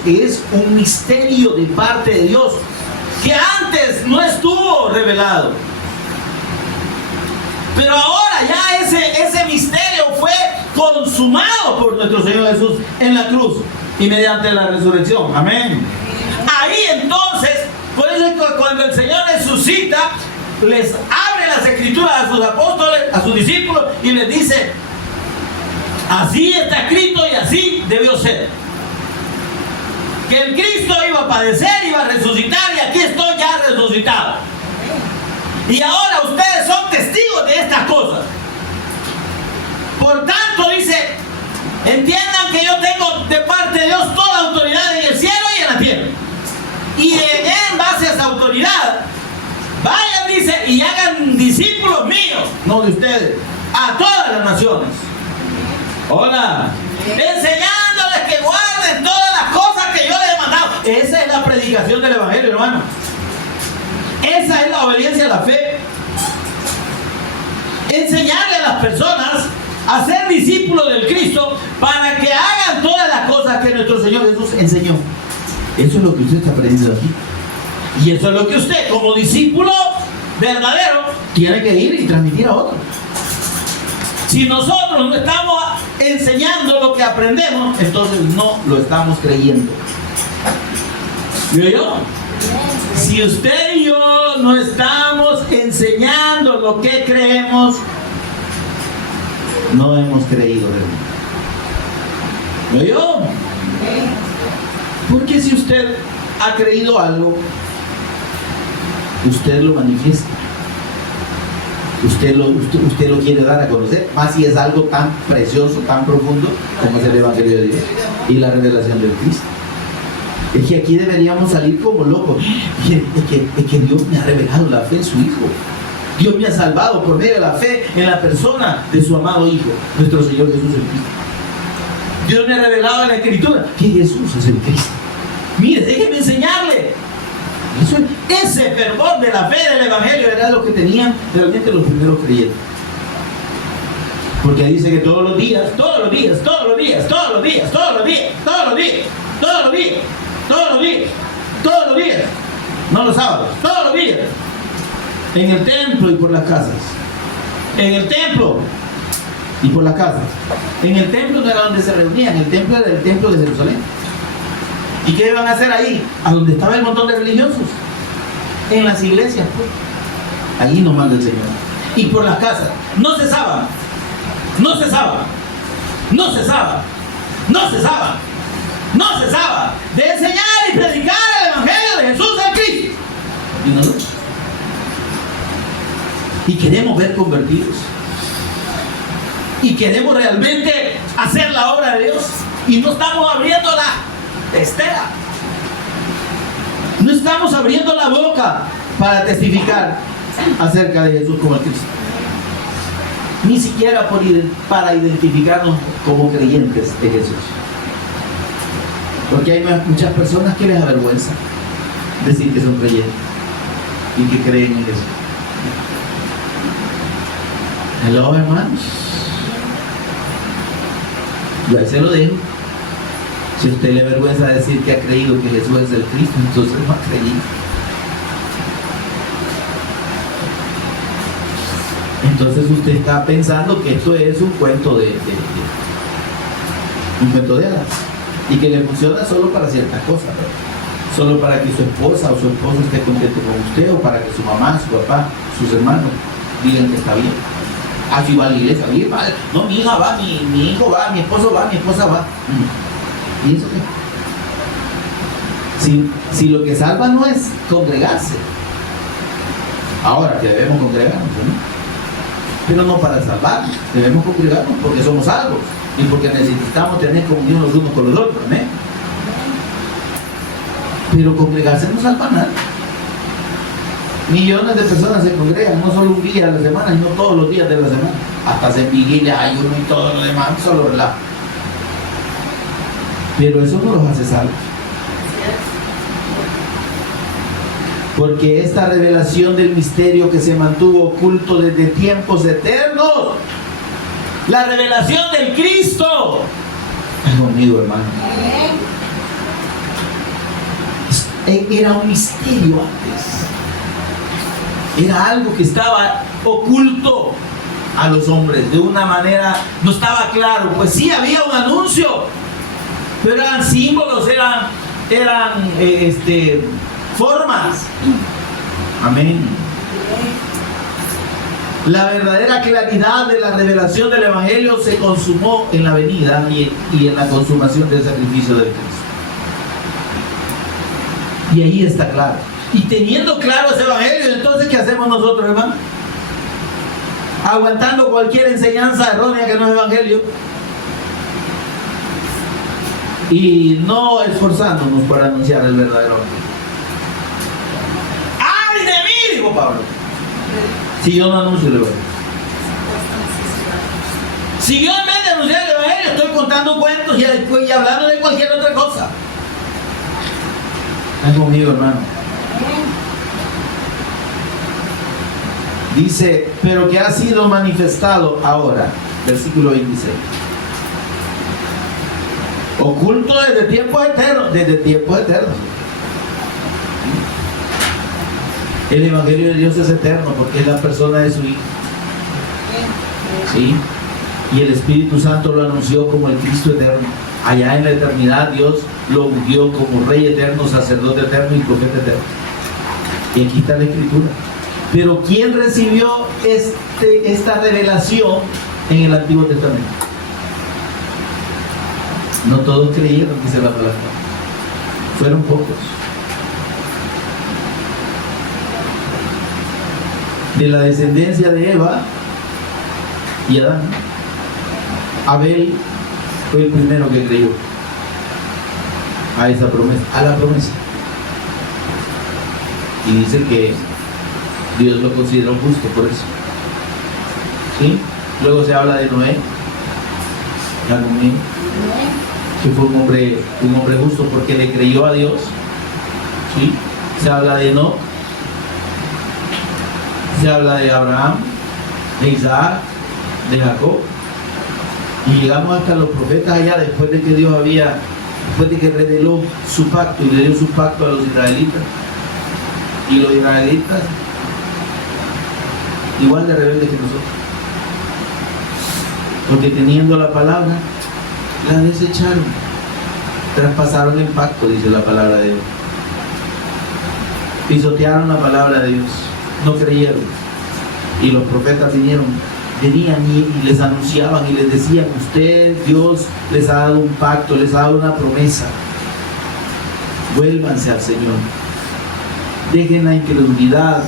un misterio de parte de Dios que antes no estuvo revelado. Pero ahora ya ese misterio fue consumado por nuestro Señor Jesús en la cruz y mediante la resurrección. Amén. Ahí entonces, por eso es que cuando el Señor resucita, les abre las Escrituras a sus apóstoles, a sus discípulos, y les dice, así está escrito y así debió ser. que el Cristo iba a padecer, iba a resucitar, y aquí estoy ya resucitado. Y ahora ustedes son testigos de estas cosas. Por tanto, dice, entiendan que yo tengo de parte de Dios toda autoridad en el cielo y en la tierra. Y en base a esa autoridad, vayan, dice, y hagan discípulos míos, no de ustedes, a todas las naciones. Hola. Enseñándoles que guarden todas las cosas que yo les he mandado. Esa es la predicación del Evangelio, hermano. Esa es la obediencia a la fe. Enseñarle a las personas a ser discípulos del Cristo para que hagan todas las cosas que nuestro Señor Jesús enseñó. Eso es lo que usted está aprendiendo aquí. Y eso es lo que usted, como discípulo verdadero, tiene que ir y transmitir a otros. Si nosotros no estamos enseñando lo que aprendemos, entonces no lo estamos creyendo. ¿Y yo? Si usted y yo no estamos enseñando lo que creemos, no hemos creído realmente. ¿Y yo? Porque si usted ha creído algo, usted lo manifiesta. Usted lo quiere dar a conocer, más si es algo tan precioso, tan profundo como es el Evangelio de Dios y la revelación del Cristo. Es que aquí deberíamos salir como locos. Es que Dios me ha revelado la fe en su Hijo. Dios me ha salvado por medio de la fe en la persona de su amado Hijo, nuestro Señor Jesús el Cristo. Dios me ha revelado en la Escritura que Jesús es el Cristo. Mire, déjeme enseñarle. Ese fervor de la fe del Evangelio era lo que tenían realmente los primeros creyentes. Porque dice que todos los días, no los sábados, todos los días, en el templo y por las casas. En el templo y por las casas. En el templo no era donde se reunían, el templo era el templo de Jerusalén. ¿Y qué iban a hacer ahí? A donde estaba el montón de religiosos. En las iglesias, pues. Allí nos manda el Señor. Y por las casas. No cesaba de enseñar y predicar el Evangelio de Jesús el Cristo. ¿Y nosotros? Y queremos ver convertidos. Y queremos realmente hacer la obra de Dios. Y no estamos abriendo la estela. No estamos abriendo la boca para testificar acerca de Jesús como el Cristo. Ni siquiera para identificarnos como creyentes de Jesús. Porque hay muchas personas que les avergüenza decir que son creyentes y que creen en Jesús. Hello, hermanos. Yo ahí se lo dejo. Si a usted le avergüenza decir que ha creído que Jesús es el Cristo, entonces no ha creído. Entonces usted está pensando que esto es un cuento de hadas y que le funciona solo para ciertas cosas, ¿no? Solo para que su esposa o su esposo esté contento con usted, o para que su mamá, su papá, sus hermanos digan que está bien. Ah, si va a la iglesia, bien, vale. No, mi hija va, mi hijo va, mi esposo va, mi esposa va. ¿Y eso qué? Si lo que salva no es congregarse. Ahora que debemos congregarnos, ¿no? Pero no para salvarnos, debemos congregarnos porque somos salvos y porque necesitamos tener comunión los unos con los otros, ¿eh? Pero congregarse no salva a nadie. Millones de personas se congregan, no solo un día a la semana, sino todos los días de la semana, hasta hacer vigilias, ayuno y todo lo demás, solo relajo. Pero eso no los hace salvos. Porque esta revelación del misterio que se mantuvo oculto desde tiempos eternos, la revelación del Cristo, es conmigo, hermano, era un misterio antes. Era algo que estaba oculto a los hombres de una manera, no estaba claro. Pues sí, había un anuncio, pero eran símbolos, eran formas. Amén. La verdadera claridad de la revelación del Evangelio se consumó en la venida y en la consumación del sacrificio del Cristo. Y ahí está claro. Y teniendo claro ese evangelio, entonces ¿qué hacemos nosotros, hermano? Aguantando cualquier enseñanza errónea que no es evangelio y no esforzándonos por anunciar el verdadero evangelio. ¡Ay de mí!, dijo Pablo, si yo no anuncio el evangelio. Si yo en vez de anunciar el evangelio estoy contando cuentos y hablando de cualquier otra cosa. ¿Están conmigo, hermano? Dice, pero que ha sido manifestado ahora, versículo 26. Oculto desde tiempos eternos, desde tiempos eternos. El evangelio de Dios es eterno porque es la persona de su Hijo. ¿Sí? Y el Espíritu Santo lo anunció como el Cristo eterno. Allá en la eternidad Dios lo ungió como Rey eterno, sacerdote eterno y profeta eterno. Y aquí está la Escritura. Pero ¿quién recibió esta revelación en el Antiguo Testamento? No todos creyeron, dice la palabra. Fueron pocos. De la descendencia de Eva y Adán, Abel fue el primero que creyó a esa promesa, a la promesa. Y dice que Dios lo consideró justo por eso. ¿Sí? Luego se habla de Noé, que fue un hombre justo porque le creyó a Dios. ¿Sí? Se habla de Enoc, se habla de Abraham, de Isaac, de Jacob. Y llegamos hasta los profetas allá después de que después de que reveló su pacto y le dio su pacto a los israelitas. Y los israelitas igual de rebeldes que nosotros, porque teniendo la palabra la desecharon, traspasaron el pacto, dice la palabra de Dios, pisotearon la palabra de Dios, no creyeron. Y los profetas venían y les anunciaban y les decían: ustedes, Dios les ha dado un pacto, les ha dado una promesa, vuélvanse al Señor, dejen la incredulidad.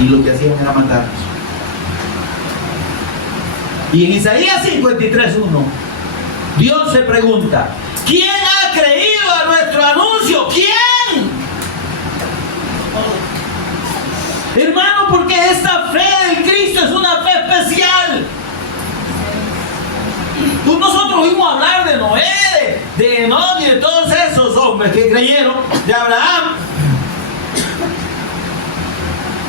Y lo que hacían era matarnos. Y en Isaías 53:1 Dios se pregunta: ¿quién ha creído a nuestro anuncio? ¿Quién? Hermano, porque esta fe del Cristo es una fe especial. Pues nosotros oímos hablar de Noé, de Enoc y de todos esos hombres que creyeron, de Abraham,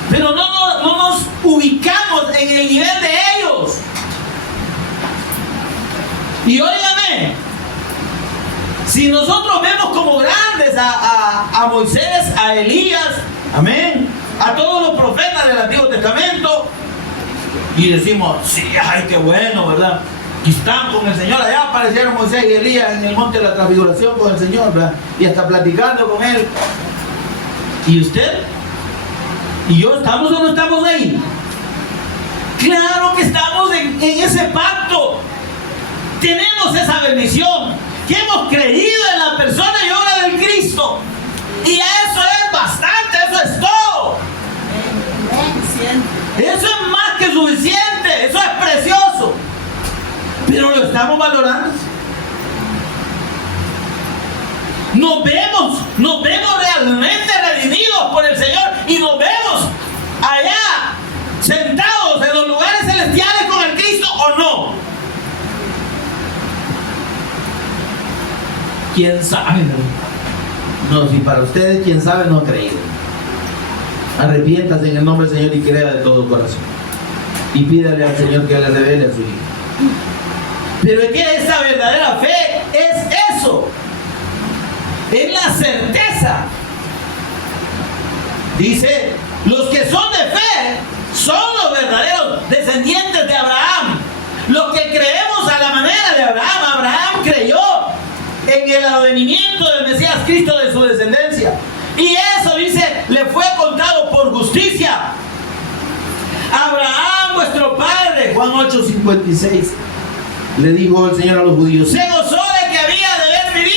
pero no nos ubicamos en el nivel de ellos. Y óigame, si nosotros vemos como grandes a Moisés, a Elías, amén, a todos los profetas del Antiguo Testamento, y decimos: sí, ay, qué bueno, ¿verdad? Y están con el Señor, allá aparecieron Moisés y Elías en el monte de la transfiguración con el Señor, ¿verdad? Y hasta platicando con él. ¿Y usted? ¿Y yo estamos o no estamos ahí? Claro que estamos en ese pacto. Tenemos esa bendición, que hemos creído en la persona y obra del Cristo. Y eso es bastante, eso es todo. Eso es más que suficiente, eso es precioso. Pero lo estamos valorando. Nos vemos realmente redimidos por el Señor y nos vemos allá sentados en los lugares celestiales con el Cristo, ¿o no? ¿Quién sabe? No, si para ustedes, quién sabe, no ha creído. Arrepiéntase en el nombre del Señor y crea de todo corazón. Y pídale al Señor que le revele a su Hijo. Pero es que esa verdadera fe es eso. Es la certeza. Dice: los que son de fe son los verdaderos descendientes de Abraham. Los que creemos a la manera de Abraham. Abraham creyó en el advenimiento del Mesías Cristo, de su descendencia. Y eso, dice, le fue contado por justicia. Abraham, vuestro padre, Juan 8:56, le dijo el Señor a los judíos: se gozó de que había de ver mi día.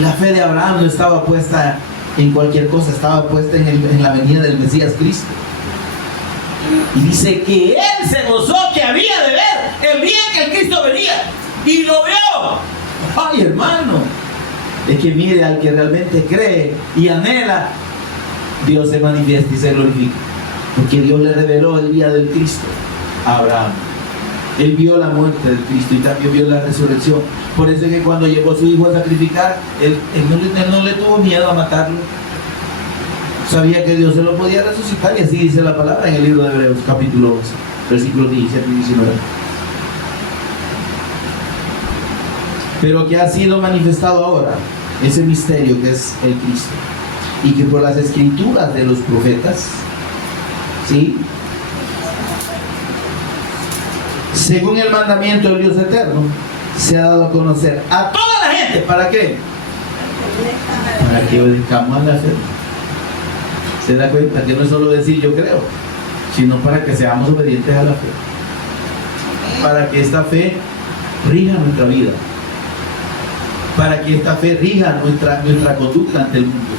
La fe de Abraham no estaba puesta en cualquier cosa, estaba puesta en la venida del Mesías Cristo. Y dice que él se gozó que había de ver el día que el Cristo venía. Y lo vio. Ay, hermano, es que mire, al que realmente cree y anhela, Dios se manifiesta y se glorifica. Porque Dios le reveló el día del Cristo a Abraham. Él vio la muerte del Cristo y también vio la resurrección. Por eso es que cuando llevó a su hijo a sacrificar, él no le tuvo miedo a matarlo. Sabía que Dios se lo podía resucitar, y así dice la palabra en el libro de Hebreos, capítulo 11, versículos 17 y 19. Pero que ha sido manifestado ahora, ese misterio que es el Cristo, y que por las escrituras de los profetas, ¿sí?, según el mandamiento del Dios eterno, se ha dado a conocer a toda la gente. ¿Para qué? Para que obedezcamos a la fe. Se da cuenta que no es solo decir yo creo, sino para que seamos obedientes a la fe. Para que esta fe rija nuestra vida. Para que esta fe rija nuestra conducta ante el mundo.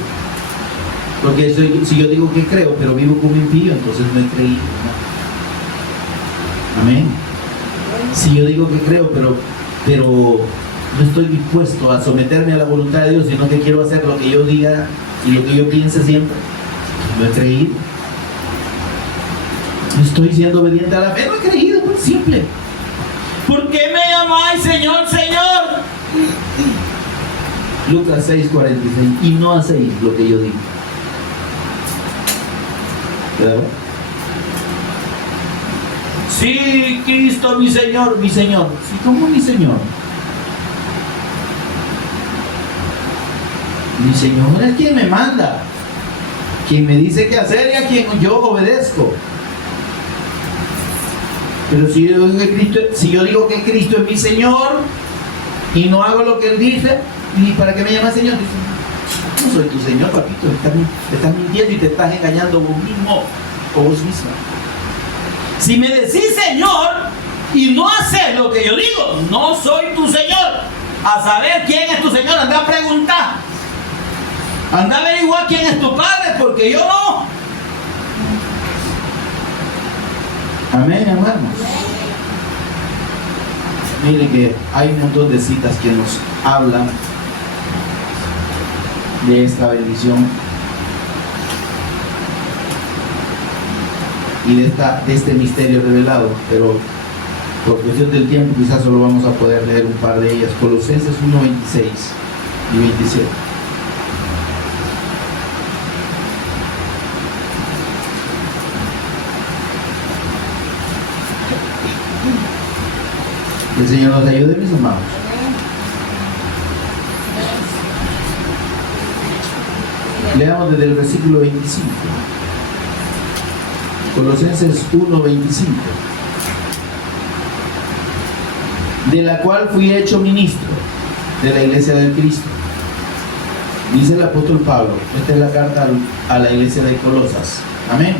Porque si yo digo que creo, pero vivo como impío, entonces no he creído. Amén. Si yo digo que creo, pero no estoy dispuesto a someterme a la voluntad de Dios, sino que quiero hacer lo que yo diga y lo que yo piense siempre, no he creído. No estoy siendo obediente a la fe, no he creído, muy simple. ¿Por qué me llamáis Señor, Señor? Lucas 6:46. Y no hacéis lo que yo digo. ¿Verdad? Sí, Cristo, mi Señor, mi Señor. Sí, ¿cómo mi Señor? Mi Señor es quien me manda, quien me dice qué hacer y a quien yo obedezco. Pero si yo digo que Cristo es mi Señor y no hago lo que Él dice, ¿y para qué me llamas Señor? Dice, no soy tu Señor, papito, te estás mintiendo y te estás engañando vos mismo o vos misma. Si me decís Señor y no haces lo que yo digo, no soy tu Señor. A saber quién es tu Señor, anda a preguntar. Anda a averiguar quién es tu Padre, porque yo no. Amén, hermanos. Mire que hay un montón de citas que nos hablan de esta bendición y de este misterio revelado, pero por cuestión del tiempo quizás solo vamos a poder leer un par de ellas. Colosenses 1:26 y 27. El Señor nos ayude, mis amados. Leamos desde el versículo 25. Colosenses 1:25. De la cual fui hecho ministro de la iglesia del Cristo. Dice el apóstol Pablo. Esta es la carta a la iglesia de Colosas. Amén.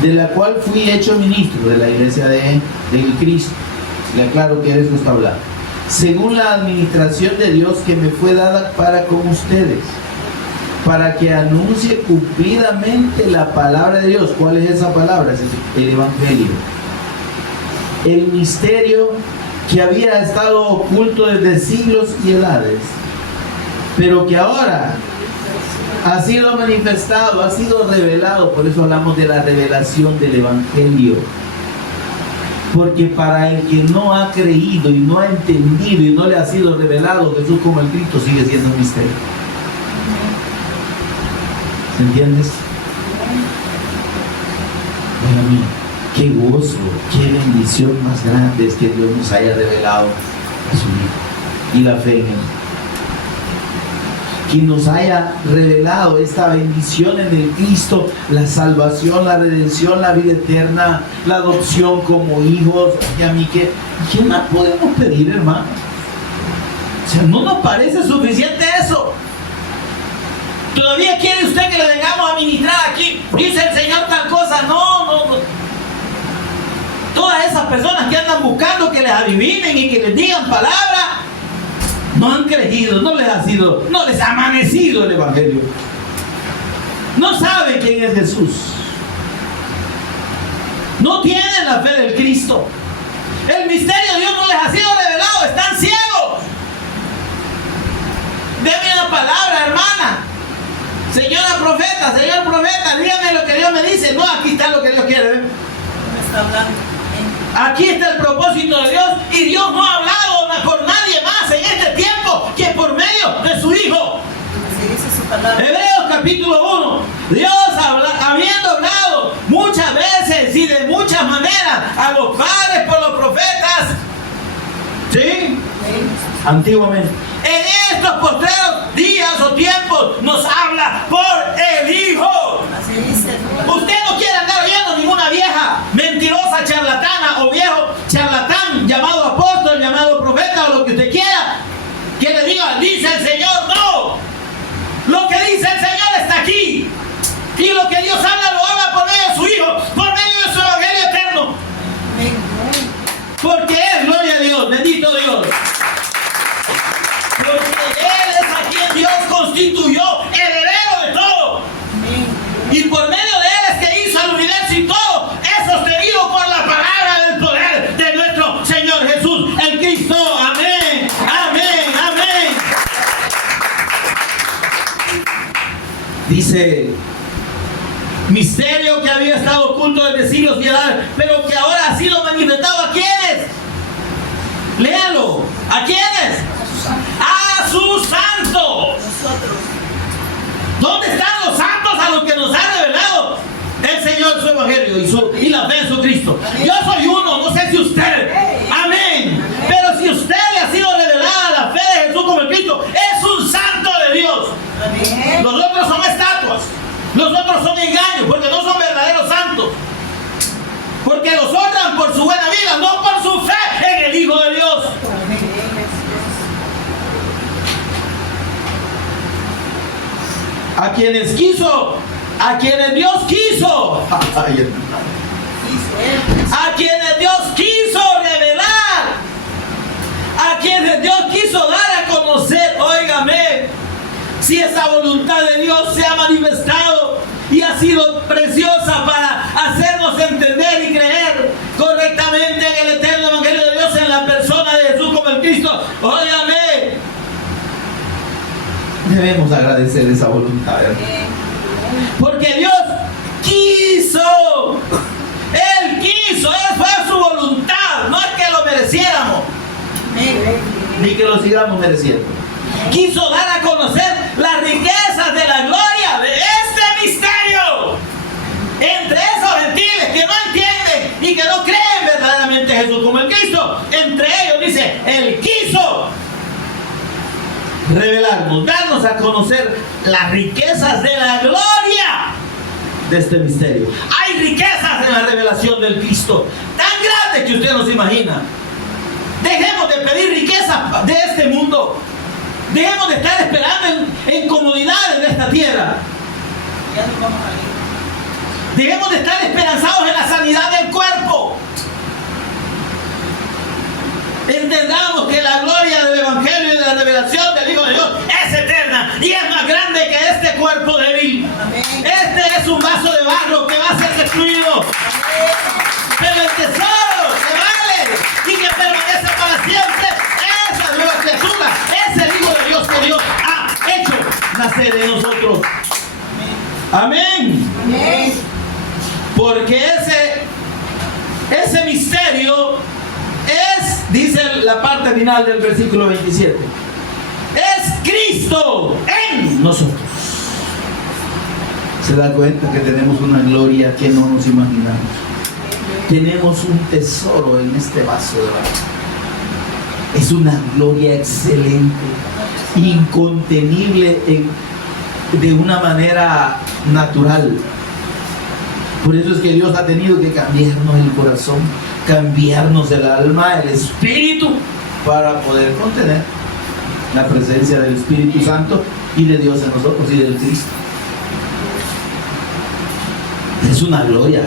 De la cual fui hecho ministro de la iglesia del Cristo. Le aclaro que de eso está hablando. Según la administración de Dios que me fue dada para con ustedes, para que anuncie cumplidamente la palabra de Dios. ¿Cuál es esa palabra? Es el Evangelio. El misterio que había estado oculto desde siglos y edades, pero que ahora ha sido manifestado, ha sido revelado. Por eso hablamos de la revelación del Evangelio. Porque para el que no ha creído y no ha entendido y no le ha sido revelado Jesús como el Cristo, sigue siendo un misterio. ¿Entiendes? Bueno, mira, qué gozo, qué bendición más grande es que Dios nos haya revelado a su Hijo y la fe en Él. Que nos haya revelado esta bendición en el Cristo, la salvación, la redención, la vida eterna, la adopción como hijos. Y a mí, ¿qué más podemos pedir, hermano? O sea, ¿no nos parece suficiente eso? ¿Todavía quiere usted que le vengamos a ministrar aquí? Dice el Señor tal cosa. No. Todas esas personas que andan buscando que les adivinen y que les digan palabras, No han creído, no les ha amanecido el Evangelio. No saben quién es Jesús. No tienen la fe del Cristo. El misterio de Dios no les ha sido revelado, están ciegos. Deme una palabra, hermana. Señora profeta, señor profeta, dígame lo que Dios me dice. No, aquí está lo que Dios quiere. Me está hablando. Aquí está el propósito de Dios, y Dios no ha hablado por nadie más en este tiempo que por medio de su Hijo. Así dice su palabra. Hebreos capítulo 1. Dios habiendo hablado muchas veces y de muchas maneras a los padres por los profetas. ¿Sí? Antiguamente. En estos postreros días o tiempos nos habla por el Hijo. Así dice. Usted no quiere andar oyendo ninguna vieja mentirosa, charlatana o viejo charlatán llamado apóstol, llamado profeta o lo que usted quiera, que le diga, dice el Señor. No. Lo que dice el Señor está aquí. Y lo que Dios habla lo habla por medio de su Hijo, por medio de su Evangelio eterno. Porque es, gloria a Dios, bendito Dios. Porque Él es a quien Dios constituyó heredero de todo. Y por medio de Él es que hizo el universo, y todo es sostenido por la palabra del poder de nuestro Señor Jesús, el Cristo. Amén, amén, amén. Dice, misterio que había estado oculto desde siglos y edades, pero que ahora ha sido manifestado. ¿A quiénes? Léalo. ¿A quiénes? A sus santos. Nosotros. ¿Dónde están los santos a los que nos ha revelado el Señor su Evangelio y la fe en su Cristo? Yo soy uno, no sé si usted. Amén. Pero si usted le ha sido revelada la fe de Jesús como el Cristo, es un santo de Dios. Amén. Los otros son estatuas. Los otros son engaños, porque no son verdaderos santos. Porque los honran por su buena vida, no por su fe en el Hijo de Dios. A quienes Dios quiso, a quienes Dios quiso revelar, a quienes Dios quiso dar a conocer, óigame, si esa voluntad de Dios se ha manifestado y ha sido preciosa para hacernos entender y creer correctamente en el eterno Evangelio de Dios, en la persona de Jesús como el Cristo, óigame, debemos agradecer esa voluntad, porque Dios quiso. Él quiso, fue su voluntad, no es que lo mereciéramos ni que lo sigamos mereciendo. Quiso dar a conocer las riquezas de la gloria de este misterio entre esos gentiles que no entienden y que no creen verdaderamente en Jesús como el Cristo. Entre ellos dice, Él quiso revelarnos, darnos a conocer las riquezas de la gloria de este misterio. Hay riquezas en la revelación del Cristo tan grandes que usted no se imagina. Dejemos de pedir riquezas de este mundo. Dejemos de estar esperando en comodidades de esta tierra. Ya nos vamos a ir. Dejemos de estar esperanzados en la sanidad del cuerpo. Entendamos que la gloria del Evangelio y de la revelación del Hijo de Dios es eterna y es más grande que este cuerpo débil. Amén. Este es un vaso de barro que va a ser destruido. Pero el tesoro que vale y que permanece para siempre es la nueva criatura, es el Hijo de Dios que Dios ha hecho nacer en nosotros. Amén. Amén. Porque ese misterio es, dice la parte final del versículo 27, es Cristo en nosotros. Se da cuenta que tenemos una gloria que no nos imaginamos. Tenemos un tesoro en este vaso de barro. Es una gloria excelente, incontenible de una manera natural. Por eso es que Dios ha tenido que cambiarnos el corazón, cambiarnos el alma, el espíritu, para poder contener la presencia del Espíritu Santo y de Dios en nosotros y del Cristo. Es una gloria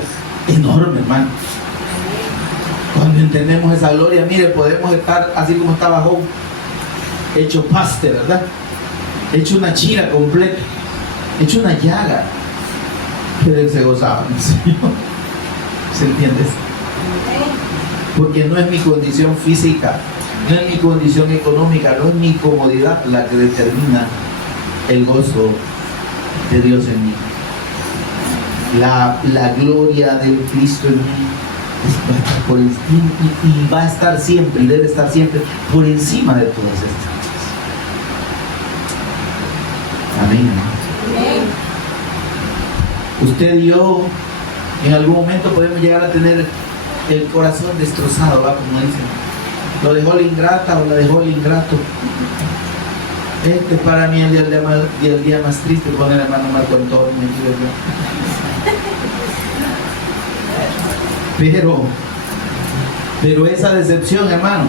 enorme, hermano. Cuando entendemos esa gloria, mire, podemos estar así como estaba Job, hecho paste, ¿verdad? Hecho una chira completa, hecho una llaga. Pero él se gozaba en el Señor. ¿Se entiende? Porque no es mi condición física, no es mi condición económica, no es mi comodidad la que determina el gozo de Dios en mí. La gloria del Cristo en mí va a estar por encima y va a estar siempre, y debe estar siempre por encima de todas estas cosas. Amén. Usted y yo en algún momento podemos llegar a tener el corazón destrozado, ¿va? Como dicen, lo dejó la ingrata o la dejó el ingrato. Este para mí el día más triste, poner el hermano Marco Antonio. Pero esa decepción, hermano,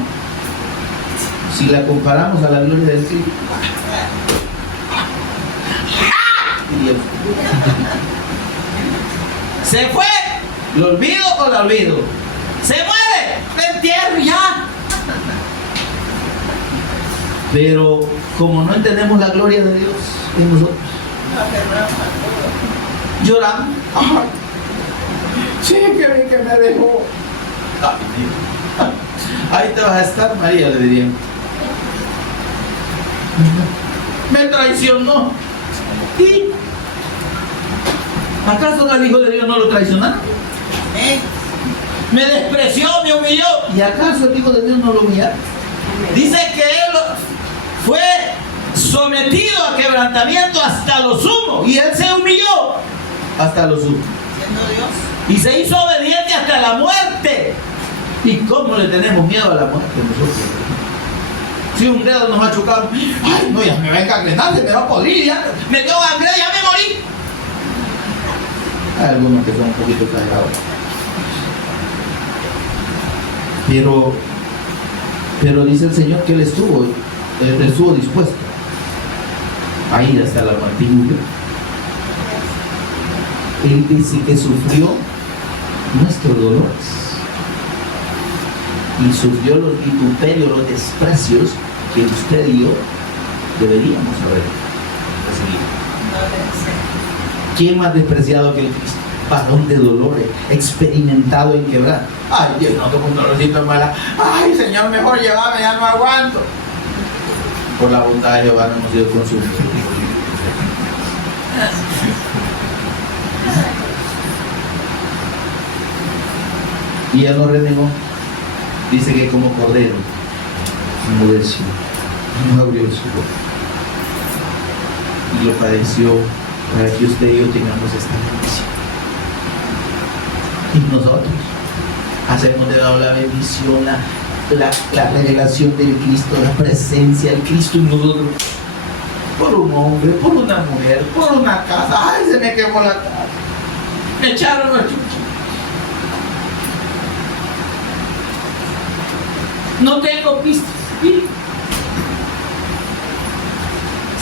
si la comparamos a la gloria del Cristo, ¿se fue? ¿Lo olvido o la olvido? ¿Se muere? ¡Me entierro ya! pero como no entendemos la gloria de Dios en nosotros, lloramos. Ay, sí, que bien que me dejó. Ay, Dios. Ahí te vas a estar, María, le dirían. Me traicionó. ¿Y acaso al Hijo de Dios no lo traicionaron? Me despreció, me humilló. ¿Y acaso el Hijo de Dios no lo humillaron? Dice que él fue sometido a quebrantamiento hasta lo sumo. Y él se humilló Hasta lo sumo. Siendo Dios. y se hizo obediente hasta la muerte. ¿Y cómo le tenemos miedo a la muerte nosotros? Si un dedo nos ha chocado, ay, no, ya me va a encangrenar, se me va a podrir, ya Me dio hambre, ya me morí. Hay algunos que son un poquito exagerados. Pero dice el Señor que Él estuvo dispuesto a ir hasta la muerte. Él dice que sufrió nuestros dolores y sufrió los vituperios, los desprecios que usted y yo deberíamos haber recibido. ¿Quién más despreciado que el Cristo? Varón de dolores, experimentado en quebrar. Ay, Dios, no tengo un dolorcito en mala. Ay, Señor, mejor llévame, ya no aguanto. Por la bondad de Jehová no hemos sido consumidos. Y él no renegó. Dice que como cordero enmudeció, no abrió su boca y lo padeció para que usted y yo tengamos esta bendición. Y nosotros hacemos de lado la bendición, la revelación del Cristo, la presencia del Cristo en nosotros, por un hombre, por una mujer, por una casa. Ay, se me quemó la casa, me echaron la chucha. No tengo pistas.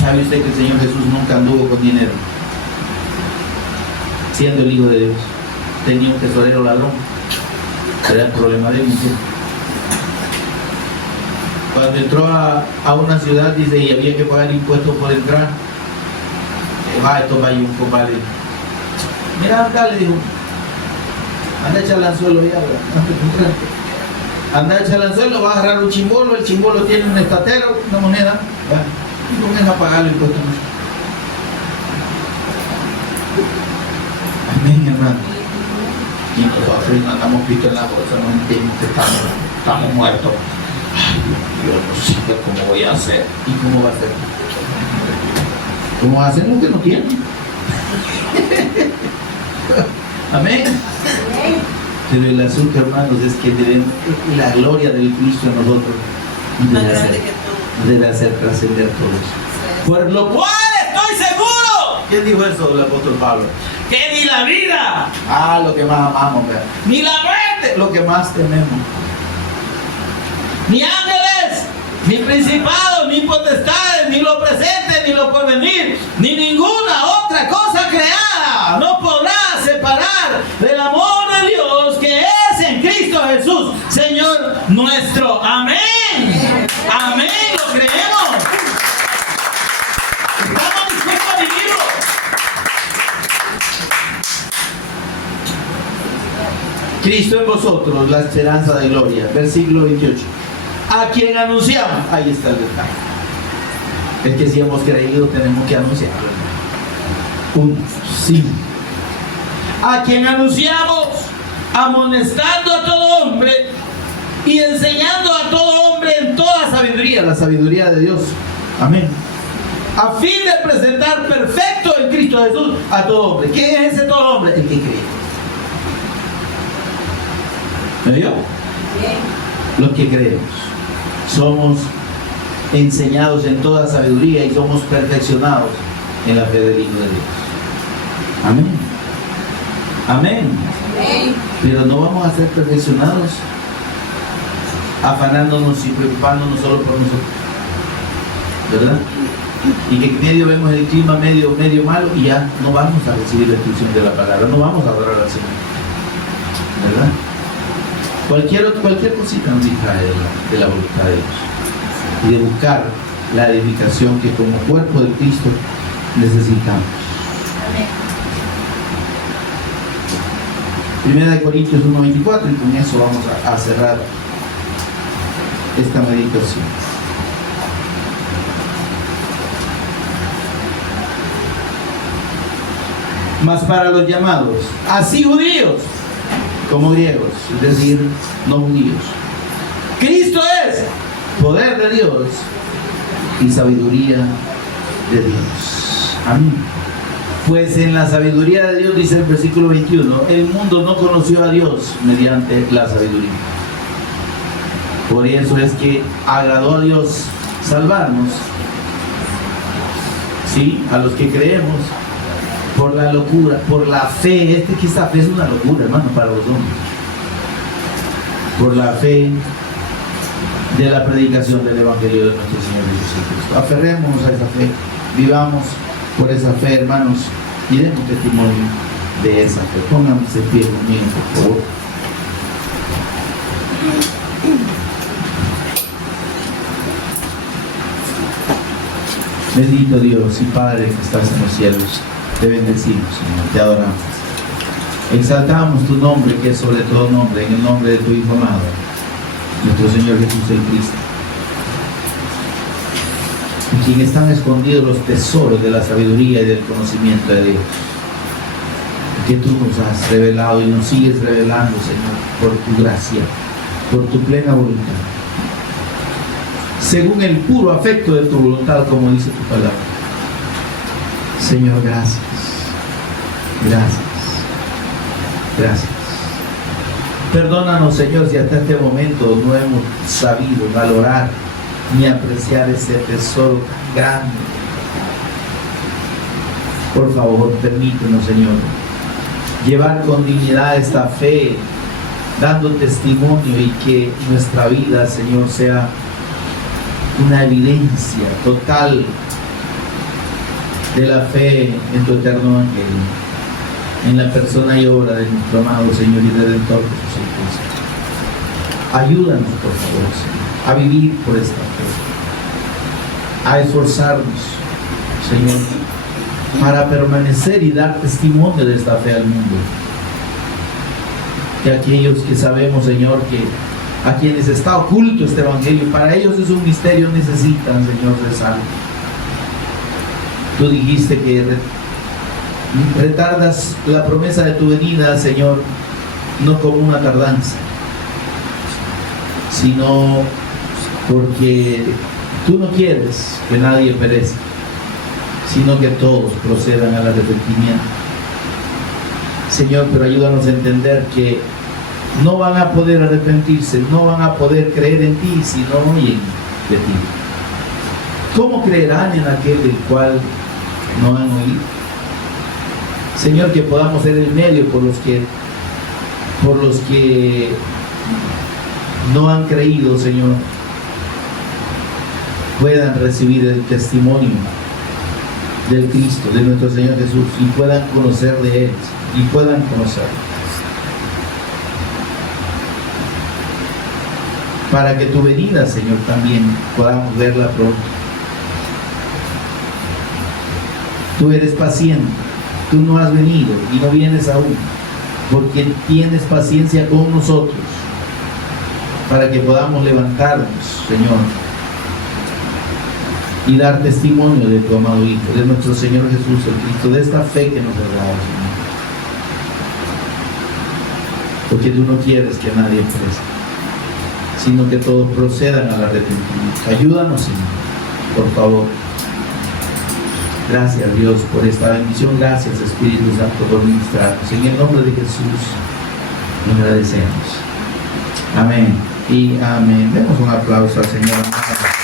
¿Sabe usted que el Señor Jesús nunca anduvo con dinero? Siendo el Hijo de Dios, tenía un tesorero ladrón. Era el problema de él. Cuando entró a una ciudad, dice, y había que pagar impuestos por entrar. Estos bayuncos, compadre. Mira acá, le dijo, anda a echar el anzuelo ya, anda a echar el anzuelo, va a agarrar un chimbolo, el chimbolo tiene un estatero, una moneda, ¿va? Y comienza a pagar el impuesto. Amén, hermano. Y nosotros no andamos pisto en la bolsa, no entendemos que estamos muertos. Ay, Dios, no sé cómo voy a hacer. ¿Y cómo va a ser? ¿Cómo va a hacer lo que no tiene? Amén. Pero el asunto, hermanos, es que debemos, la gloria del Cristo en nosotros Más grande que tú. debe hacer trascender todos. Por lo cual estoy seguro ¿Quién dijo eso del apóstol Pablo? que ni la vida, Lo que más amamos, ¿verdad? ni la muerte, Lo que más tememos. ni ángeles, ni principados, ni potestades, ni lo presente, ni lo porvenir, ni ninguna otra cosa creada nos podrá separar del amor de Dios que es en Cristo Jesús, Señor nuestro. Amén. Amén, lo creemos. Cristo en vosotros, la esperanza de gloria. Versículo 28. A quien anunciamos, ahí está el detalle. Es que si hemos creído tenemos que anunciarlo. Un sí. A quien anunciamos, amonestando a todo hombre y enseñando a todo hombre en toda sabiduría, la sabiduría de Dios. Amén. A fin de presentar perfecto en Cristo Jesús a todo hombre. ¿Quién es ese todo hombre? El que cree. ¿Me vio? Los que creemos. Somos enseñados en toda sabiduría y somos perfeccionados en la fe del Hijo de Dios. Amén. Amén. Pero no vamos a ser perfeccionados afanándonos y preocupándonos solo por nosotros, ¿verdad? Y que en medio vemos el clima medio malo y ya no vamos a recibir la instrucción de la palabra, no vamos a adorar al Señor, ¿verdad? Cualquier cosita nos distrae de la voluntad de Dios y de buscar la edificación que como cuerpo de Cristo necesitamos. Primera de Corintios 1:24, y con eso vamos a cerrar esta meditación. Mas para los llamados, así judíos como griegos, es decir, no judíos, Cristo es poder de Dios y sabiduría de Dios. Amén. Pues en la sabiduría de Dios, dice el versículo 21, el mundo no conoció a Dios mediante la sabiduría. Por eso es que agradó a Dios salvarnos, ¿sí? A los que creemos por la locura, por la fe. Que esta fe es una locura, hermano, para los hombres. Por la fe de la predicación del Evangelio de nuestro Señor Jesucristo. Aferrémonos a esa fe, vivamos por esa fe, hermanos, y demos testimonio de esa fe. Pónganse en pie conmigo, por favor. Bendito Dios y Padre que estás en los cielos, te bendecimos, Señor, te adoramos. Exaltamos tu nombre, que es sobre todo nombre, en el nombre de tu Hijo amado, nuestro Señor Jesús el Cristo, en quien están escondidos los tesoros de la sabiduría y del conocimiento de Dios, que tú nos has revelado y nos sigues revelando, Señor, por tu gracia, por tu plena voluntad, según el puro afecto de tu voluntad, como dice tu palabra. Señor, gracias, gracias, gracias. Perdónanos, Señor, si hasta este momento no hemos sabido valorar ni apreciar ese tesoro tan grande. Por favor, permítenos, Señor, llevar con dignidad esta fe, dando testimonio, y que nuestra vida, Señor, sea una evidencia total de la fe en tu eterno Evangelio, en la persona y obra de nuestro amado Señor y Redentor Jesucristo. Ayúdanos, por favor, Señor, a vivir por esta fe, a esforzarnos, Señor, para permanecer y dar testimonio de esta fe al mundo. Que aquellos que sabemos, Señor, que a quienes está oculto este Evangelio, para ellos es un misterio, necesitan, Señor, de salvo. Tú dijiste que retardas la promesa de tu venida, Señor, no como una tardanza, sino porque tú no quieres que nadie perezca, sino que todos procedan al arrepentimiento. Señor, pero ayúdanos a entender que no van a poder arrepentirse, no van a poder creer en ti si no oyen de ti. ¿Cómo creerán en aquel del cual no han oído? Señor, que podamos ser el medio por los que no han creído, Señor, puedan recibir el testimonio del Cristo, de nuestro Señor Jesús, y puedan conocer de Él, y puedan conocerlo. Para que tu venida, Señor, también podamos verla pronto. Tú eres paciente, tú no has venido y no vienes aún, porque tienes paciencia con nosotros, para que podamos levantarnos, Señor, y dar testimonio de tu amado Hijo, de nuestro Señor Jesús el Cristo, de esta fe que nos has dado, Señor. Porque tú no quieres que nadie perezca, sino que todos procedan al arrepentimiento. Ayúdanos, Señor, por favor. Gracias, Dios, por esta bendición. Gracias, Espíritu Santo, por ministrarnos. En el nombre de Jesús nos agradecemos. Amén y amén. Demos un aplauso al Señor.